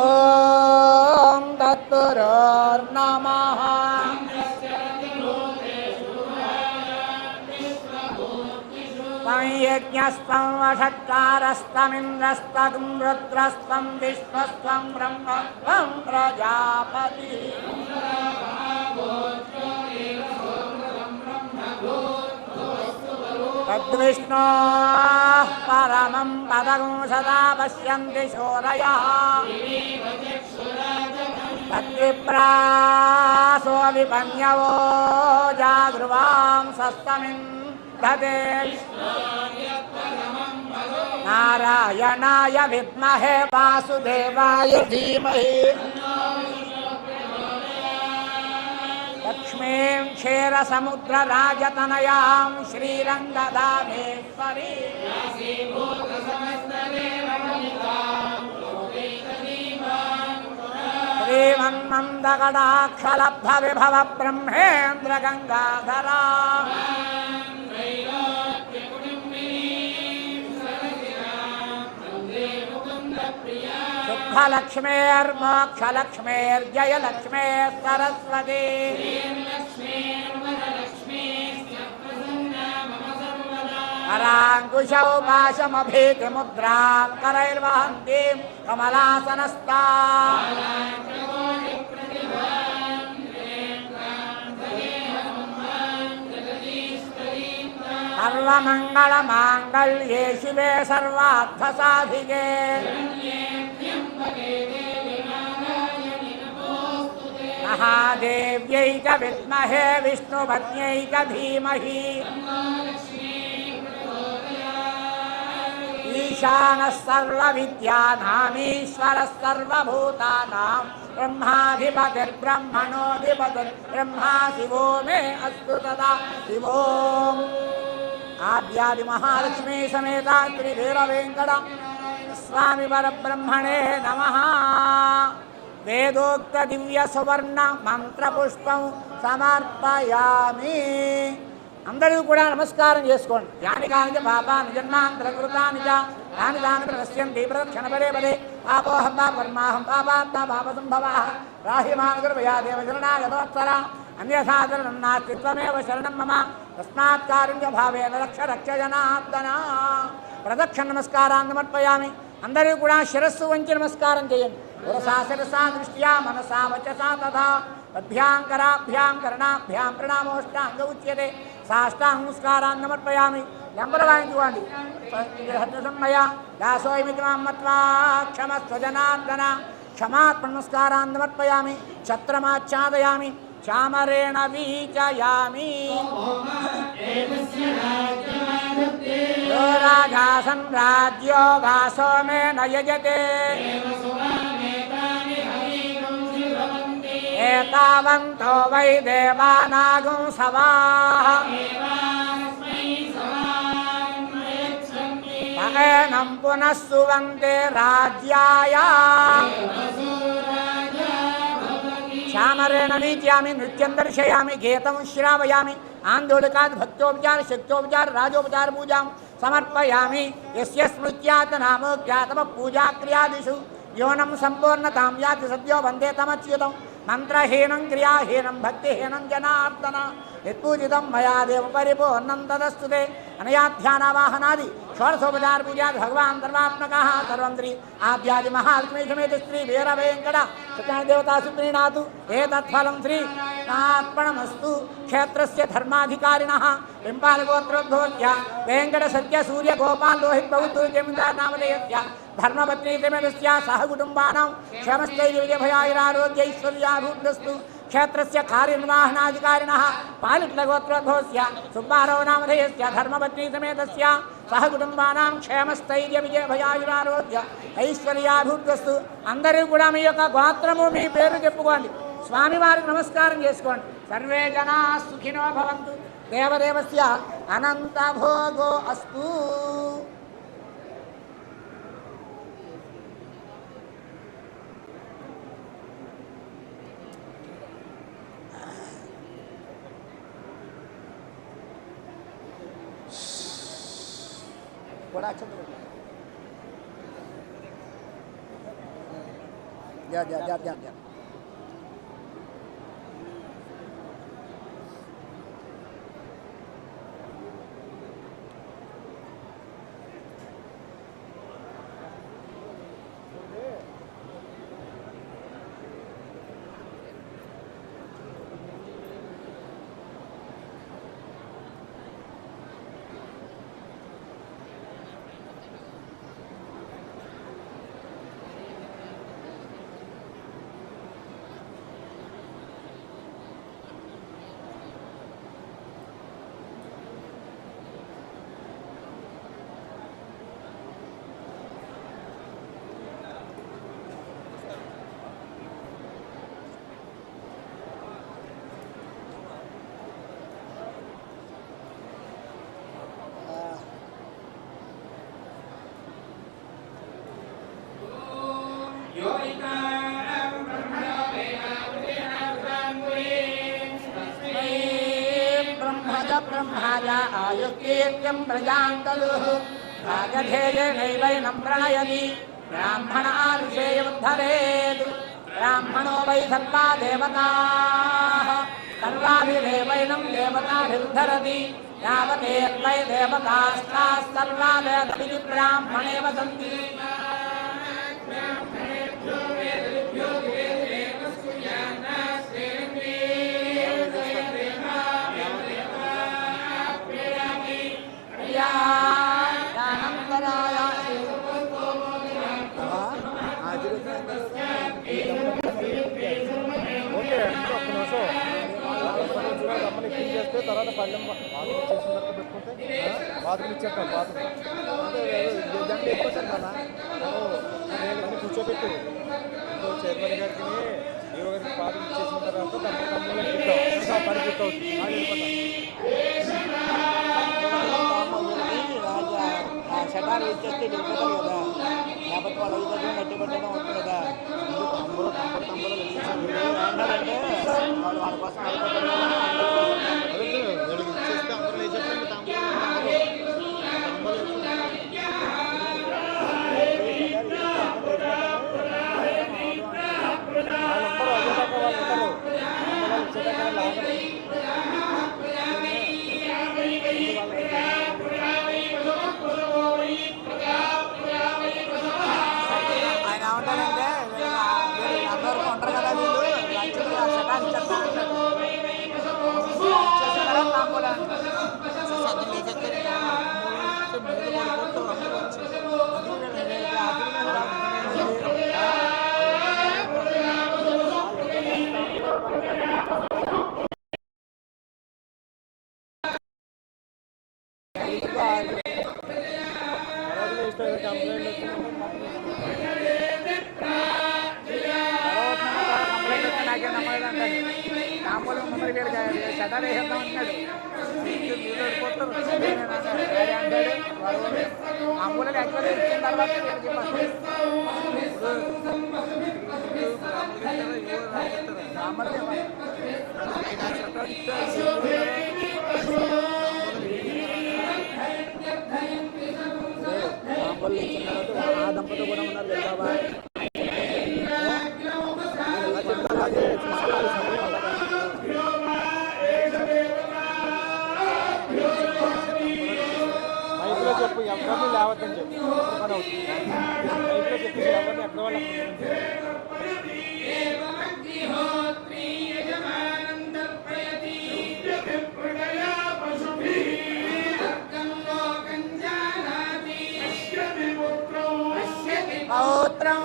ఓం తత్పురోర్నమః. యజ్ఞస్వం వషట్కారస్తమింద్రస్తం రుద్రస్తం విశ్వస్తం బ్రహ్మస్వం ప్రజాపతి. తద్విష్ణోః పరమం పదం సదా పశ్యంతి శూరయః. తద్విప్రాసో విపన్యవో జాగృవాం సస్తమింధతే. నారాయణాయ విద్మహే వాసుదేవాయ ధీమహి. లక్ష్మీం క్షీరసముద్రరాజతనయాం శ్రీరంగదామేశ్వరీ. శ్రీమన్మందగడాక్షలబ్ధ విభవ బ్రహ్మేంద్ర గంగాధరా. శుద్ధలక్ష్మేర్మోక్షలక్ష్మేర్జయలక్ష్మే సరస్వతి. करांकुशौ पाशमभीतिमुद्रां करैर्वहन्तीं कमलासनस्तां सर्वमङ्गलमाङ्गल्ये शिवे सर्वार्थसाधिके महादेव्यै च विद्महे विष्णुपत्न्यै च धीमहि ईशानः सर्वविद्यानामीश्वरः सर्वभूतानां ब्रह्माधिपतिर्ब्रह्मणोऽधिपतिर्ब्रह्मा शिवो मे अस्तु सदा शिवोम् आद्यादि महालक्ष्मी समेता श्री वीरवेंकट स्वामी परब्रह्मणे नमः वेदोक्त दिव्य सुवर्ण मंत्र पुष्पं समर्पयामि అందరూ కూడా నమస్కారం చేసుకోండి యాని కాని పాపాని జన్మాంతరకృతాని చ యాని దాని ప్రశ్యంతి ప్రదక్షిణ పదే పదే పాపోహం పాపర్మాహం పాపాత్మ పాపసంభవః రాహిమానుగ్రహయా దేవశరణాగతవత్సర అన్యసాదరణం నాస్తి త్వమేవ శరణం మమ తస్మాత్ కారుణ్య భావేన రక్ష రక్ష జనార్దన ప్రదక్షిణ నమస్కారాన్ని సమర్పయామి అందరూ కూడా శిరస్సు వంచి నమస్కారం చేయండి పురసా శిరసా దృష్ట్యా మనసా వచసా తథా పద్భ్యాం కరాభ్యాం కర్ణాభ్యాం ప్రణామోష్టాంగ ఉచ్యతే సాష్టాంగ నమస్కారాన్ని సమర్పయామి లంబర వాయించుకోండి హస్తమయ దాసోయమితి మాం మత్వా క్షమస్వ జనార్దన క్షమాత్మ నమస్కారాన్ని సమర్పయామి ఛత్రమాచ్ఛాదయామి చామరేణ వీచయామి यो राजासन् राज्यो वासो मे न यजते एतावन्तो वै देवानागुं सवाः पयनं पुनः सुवन्ते राज्याय श्यामरेण वीचयामि नृत्यं दर्शयामि गीतं श्रावयामि आंदोलकात् भक्तोपचार शक्तोपचार राजोपचार पूजा समर्पयामि यस्य स्मृत्यात् नामोक्त्यातम पूजा क्रियादिषु योनं संपूर्णतां याति सद्यो वन्दे तमच्युतं मंत्रहीनं क्रियाहीनं भक्तिहीनं जनार्दन यत्पूजितं मया देव परिपूर्णं तदस्तुते अनया ध्यानावाहनादि षोडशोपचार पूजा भगवान् सर्वात्मकः सर्वं श्री आद्यादि महालक्ष्मी समेत श्री वीरवेंकट सत्यानि देवता सुप्रीणातु एतत्फलं श्री आत्मनमस्तु क्षेत्रस्य धर्माधिकारिणः पिम्पालगोत्रोद्भवस्य वेंकट सत्य सूर्य गोपाल लोहित बहुतु जमींदार नामधेयस्य धर्मपत्नी समेतस्य सह कुटुंबानां क्षेमस्थैर्य विजयभयायुरारोग्यैश्वर्याभिवृद्धिस्तु क्षेत्रस्य कार्यनिर्वहणाधिकारिणः पालिट्लगोत्रोद्भवस्य सुब्बाराव नामधेयस्य धर्मपत्नी समेतस्य सह कुटुंबानां क्षेमस्थैर्य विजयभयायुरारोग्य ఐశ్వర్యాభివృద్ధిస్తు అందరూ కూడా మీ యొక్క గోత్రము మీ పేరు చెప్పుకోండి స్వామివారికి నమస్కారం చేసుకోండి సర్వే జనా సుఖినో భవంతు దేవదేవస్య అనంత భోగో అస్తు बड़ा अच्छा जा जा जा जा जा ब्रह्माजा आयुक्तीर्यं प्रजान्तलुः राजधेयेनैवैनं प्रणयति ब्राह्मणानुषेयमुद्धरेत् ब्राह्मणो वै सर्वा देवताः सर्वाभिदेवैनं देवताभिरुद्धरति यावते वै देवतास्ताः सर्वा वेदविधि ब्राह्मणे वसन्ति ఓకే అంటే ఒక్క నిమిషం అమ్మని ఎక్కువ చేస్తే తర్వాత పళ్ళెం బాత్రూమ్ చేసిన తర్వాత పెట్టుకుంటే బాత్రూమ్ ఇచ్చేస్తాను బాత్రూమ్ అంటే దండ ఎక్కువ సార్ కదా నేను కూర్చోబెట్టు చైర్మన్ గారికి హీరో గారికి బాత్రూమ్ ఇచ్చేసిన తర్వాత దాని పని పూర్తవుతుంది షటాలు ఇచ్చేస్తే వెళ్ళిపోతారు కదా లేకపోతే వాళ్ళు ఐదు గట్టి పెట్టడం అవుతుంది కదా తమ్ముడు ఏమన్నారంటే వాళ్ళు వాళ్ళ కోసం ఇచ్చేస్తే అందరూ లేచేస్తారు ఆయన ఏమంటారంటే అందరూ ఉంటారు కదా వీళ్ళు లంచ్లు ఆ షటాలు ఇచ్చేస్తారు నాకే నమ్మలేదంటాడు నామూలు మమ్మల్ని వీళ్ళు షటాలు వేసేద్దాం అంటున్నాడు అంటాడు మామూలు యాక్చువల్గా ఇచ్చిన తర్వాత మామూలు ఇచ్చిన తర్వాత ఆ దంపతులు కూడా ఉన్నారు బాబా మైక్లో చెప్పు ఎవరిని లేవద్దని చెప్పి పని అవుతుంది మైక్లో చెప్పి ఎవరిని ఎక్కడ వాళ్ళు పౌత్రం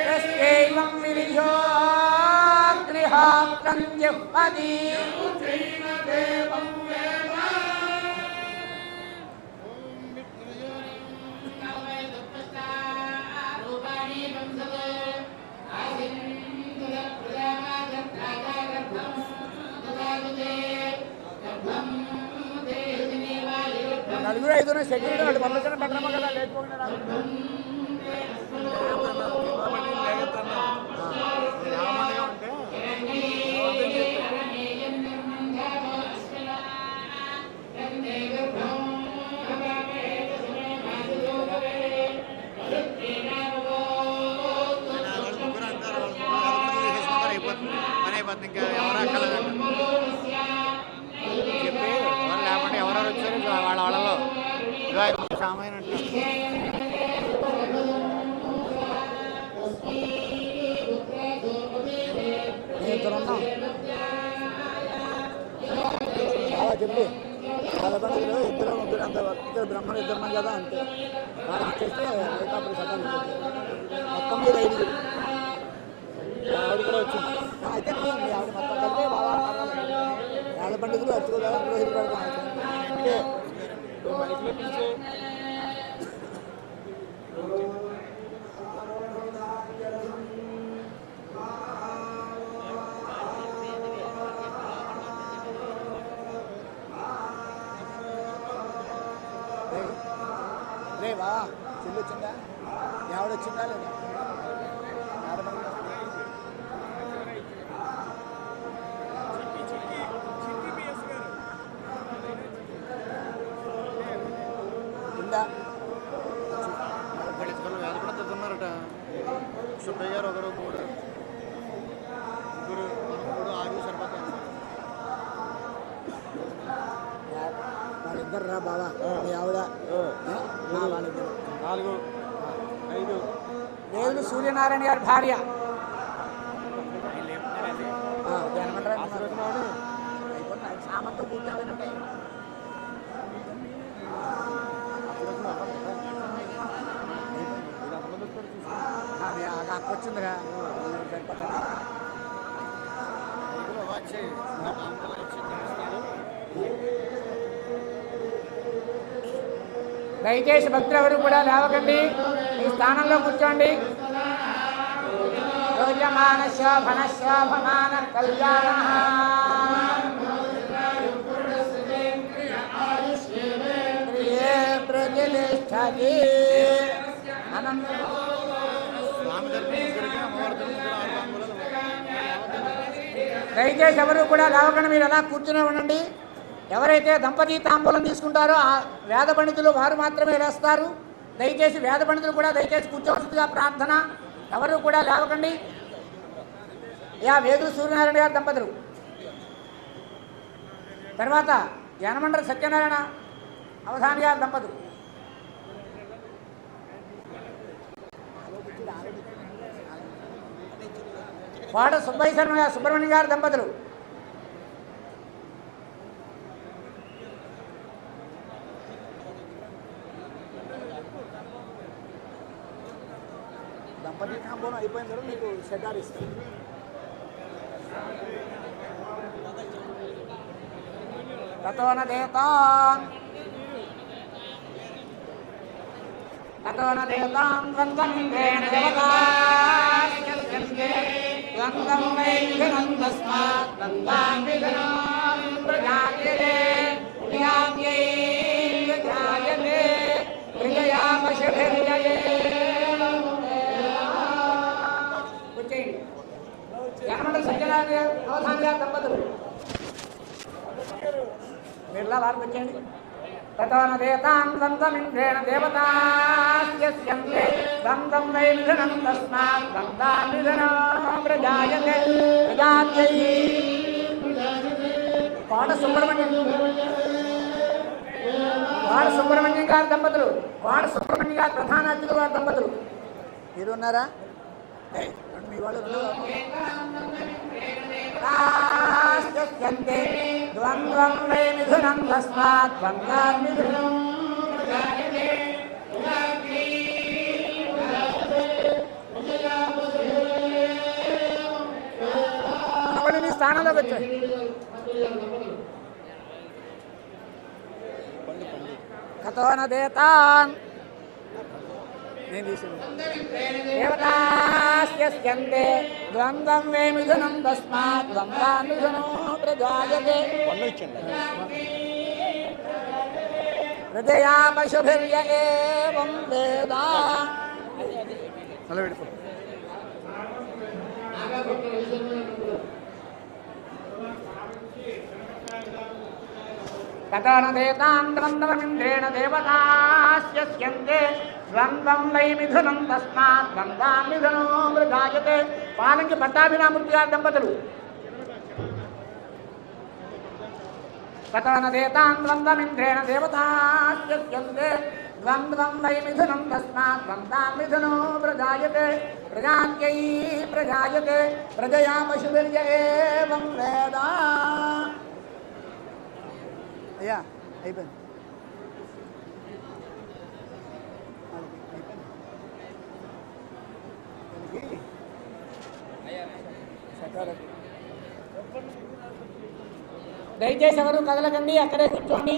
యస్యైవం విరియో గృహాత్రం జహ్వది నలుగురు ఐదు సెక్యూరిటీ వాళ్ళు పంపించిన భద్రమ్మ కదా లేకపోకుండా ఇంకా ఎవరు అక్కర్లేదంట చెప్పి ఎవరు లేకపోతే ఎవరెవరు వచ్చారు వాళ్ళ వాళ్ళలో సామాన్ అంటే చెప్పి పదకొండులో ఇద్దరు ముగ్గురు అంత ఇద్దరు బ్రహ్మలు ఇద్దరు మంది కదా అంతే వాళ్ళకి ఇచ్చేస్తే లేకపోతే సకాలం మొత్తం మీద ఐదుగురు కూడా వచ్చింది అయితే మీ ఆవిడ మొత్తం కలిపి బాగా ఏళ్ళ పండుగలు అచ్చు కూడా రోజులు పెడతాం అంటే మైక్లో పిలిచే రేవా చెల్లి వచ్చిందా ఆవిడ వచ్చిందా లేదా ఉందా వేద కూడా తిన్నారట సుబ్బయ్య గారు ఒకరు మూడు ముగ్గురు మూడు ఆరు సరిపోతాయి వాళ్ళిద్దరు రా బావా మీ ఆవిడ వాళ్ళిద్దరు 4 5 దేవుడు సూర్యనారాయణ గారి భార్య సామంతో కూర్చోవాలంటే వచ్చిందిగా దయచేసి భక్తులు ఎవరు కూడా లేవకండి, ఈ స్థానంలో కూర్చోండి. రోజమాన శోభన శోభమాన కళ్యాణ ప్రజలిష్టది అనంత. దయచేసి ఎవరు కూడా లేవకండి, మీరు అలా కూర్చునే ఉండండి. ఎవరైతే దంపతి తాంబూలం తీసుకుంటారో ఆ వేద పండితులు వారు మాత్రమే వేస్తారు. దయచేసి వేద పండితులు కూడా దయచేసి కూర్చోవలసిందిగా ప్రార్థన. ఎవరు కూడా లేవకండి. వేదులు సూర్యనారాయణ గారి దంపతులు, తర్వాత యనమండల సత్యనారాయణ అవధాని గారి దంపతులు, కోట సుబ్బయ్య శర్మ సుబ్రహ్మణ్యం గారి దంపతులు, దంపతి కాంబోనం అయిపోయిన తర్వాత మీకు షెడ్డార్ ఇస్తాను. తతోన దేవతాం ద్వంద్వం ద్వంద్వం వై విఘ్నం తస్మాత్ ద్వంద్వాం విఘ్నం ప్రజాయతే ప్రియామ్యై ప్రజాయతే ప్రియయామశభిర్యయే. యనమండల సత్యనారాయణ అవధాని గారి దంపతులు మీరులా వారికి వచ్చేయండి. తతోన దేవతాం ద్వంద్వమింద్రేణ దేవతాస్యంతే ద్వంద్వం వై మిథునం తస్మాత్ ద్వంద్వాం మిథునం ప్రజాయతే ప్రజాత్యై. కోట సుబ్రహ్మణ్యం గారి దంపతులు, కోట సుబ్రహ్మణ్యం గారి ప్రధాన అతిథులు వారి దంపతులు. మీరు ఉన్నారా? మీ వాళ్ళు ద్వంద్వం వై మిథునం తస్మాత్ ద్వంద్వాం మిథునం. మీ స్థానంలోకి వచ్చాయి. కథోన దేతాన్ దేవతాస్యంతే ద్వంద్వం వై మిథునం తస్మాత్ ద్వంద్వాం మిథునం ప్రజాయతే హృదయామశుభిర్య ఏవం వేద. తతోన దేవతాం ద్వంద్వమింద్రేణ దేవతాస్యంతే ద్వంద్వం వై మిథునం తస్మాత్ ద్వంద్వాం మిథునం ప్రజాయతే. పాలంకి పట్టాభిరామూర్తి గారి దంపతులు. తతోన దేవతాం ద్వంద్వమింద్రేణ దేవతాస్యంతే ద్వంద్వం వై మిథునం తస్మాత్ ద్వంద్వాం మిథునం ప్రజాయతే ప్రజాత్యై ప్రజాయతే ప్రజయామశుభిర్య ఏవం వేద. అయ్యా అయిపోయింది. దయచేసి ఎవరు కదలకండి, అక్కడే కూర్చోండి.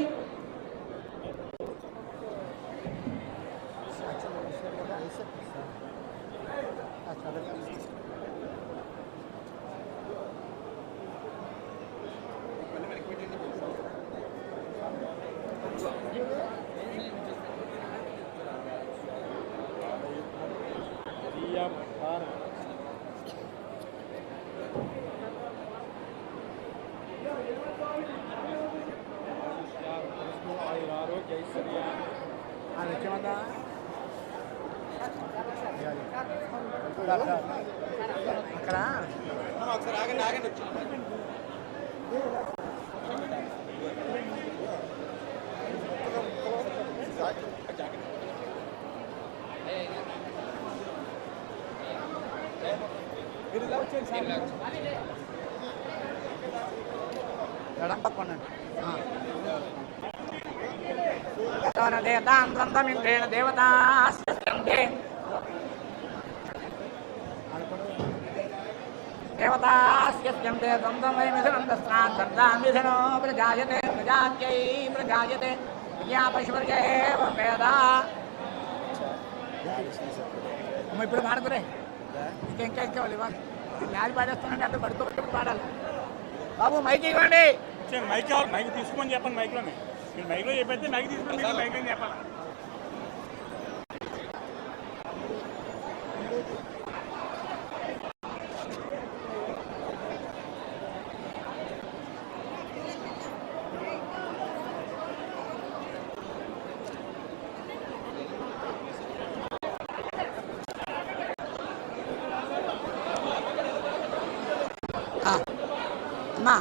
అక్కడ ఒకసారి ఆగండి ఆగండి. ఎడం పక్కొండండి. దేవతాం ద్వంద్వమింద్రేణ దేవతాస్యంతే దేవతాస్యంతే ద్వంద్వం వై మిథునం తస్మాత్ దంతాం మిథునో ప్రజాయతే ప్రజాత్యై ప్రజాయతే విజ్ఞాపశువర్గే వేద. అమ్మ ఇప్పుడు పాడుకురే ఇంకా వాళ్ళు ఇవ్వాలి. మ్యాలి పాడేస్తానంటే అక్కడ పడుకోబెట్టి పాడాలి. బాబు మైక్ ఇవ్వండి. మైక్ తీసుకోమని చెప్పండి. మైక్లోనే మీరు మైక్లో చెప్పేస్తే మైక్ తీసుకుని మీరు మైక్లో చెప్పాలి. అమ్మా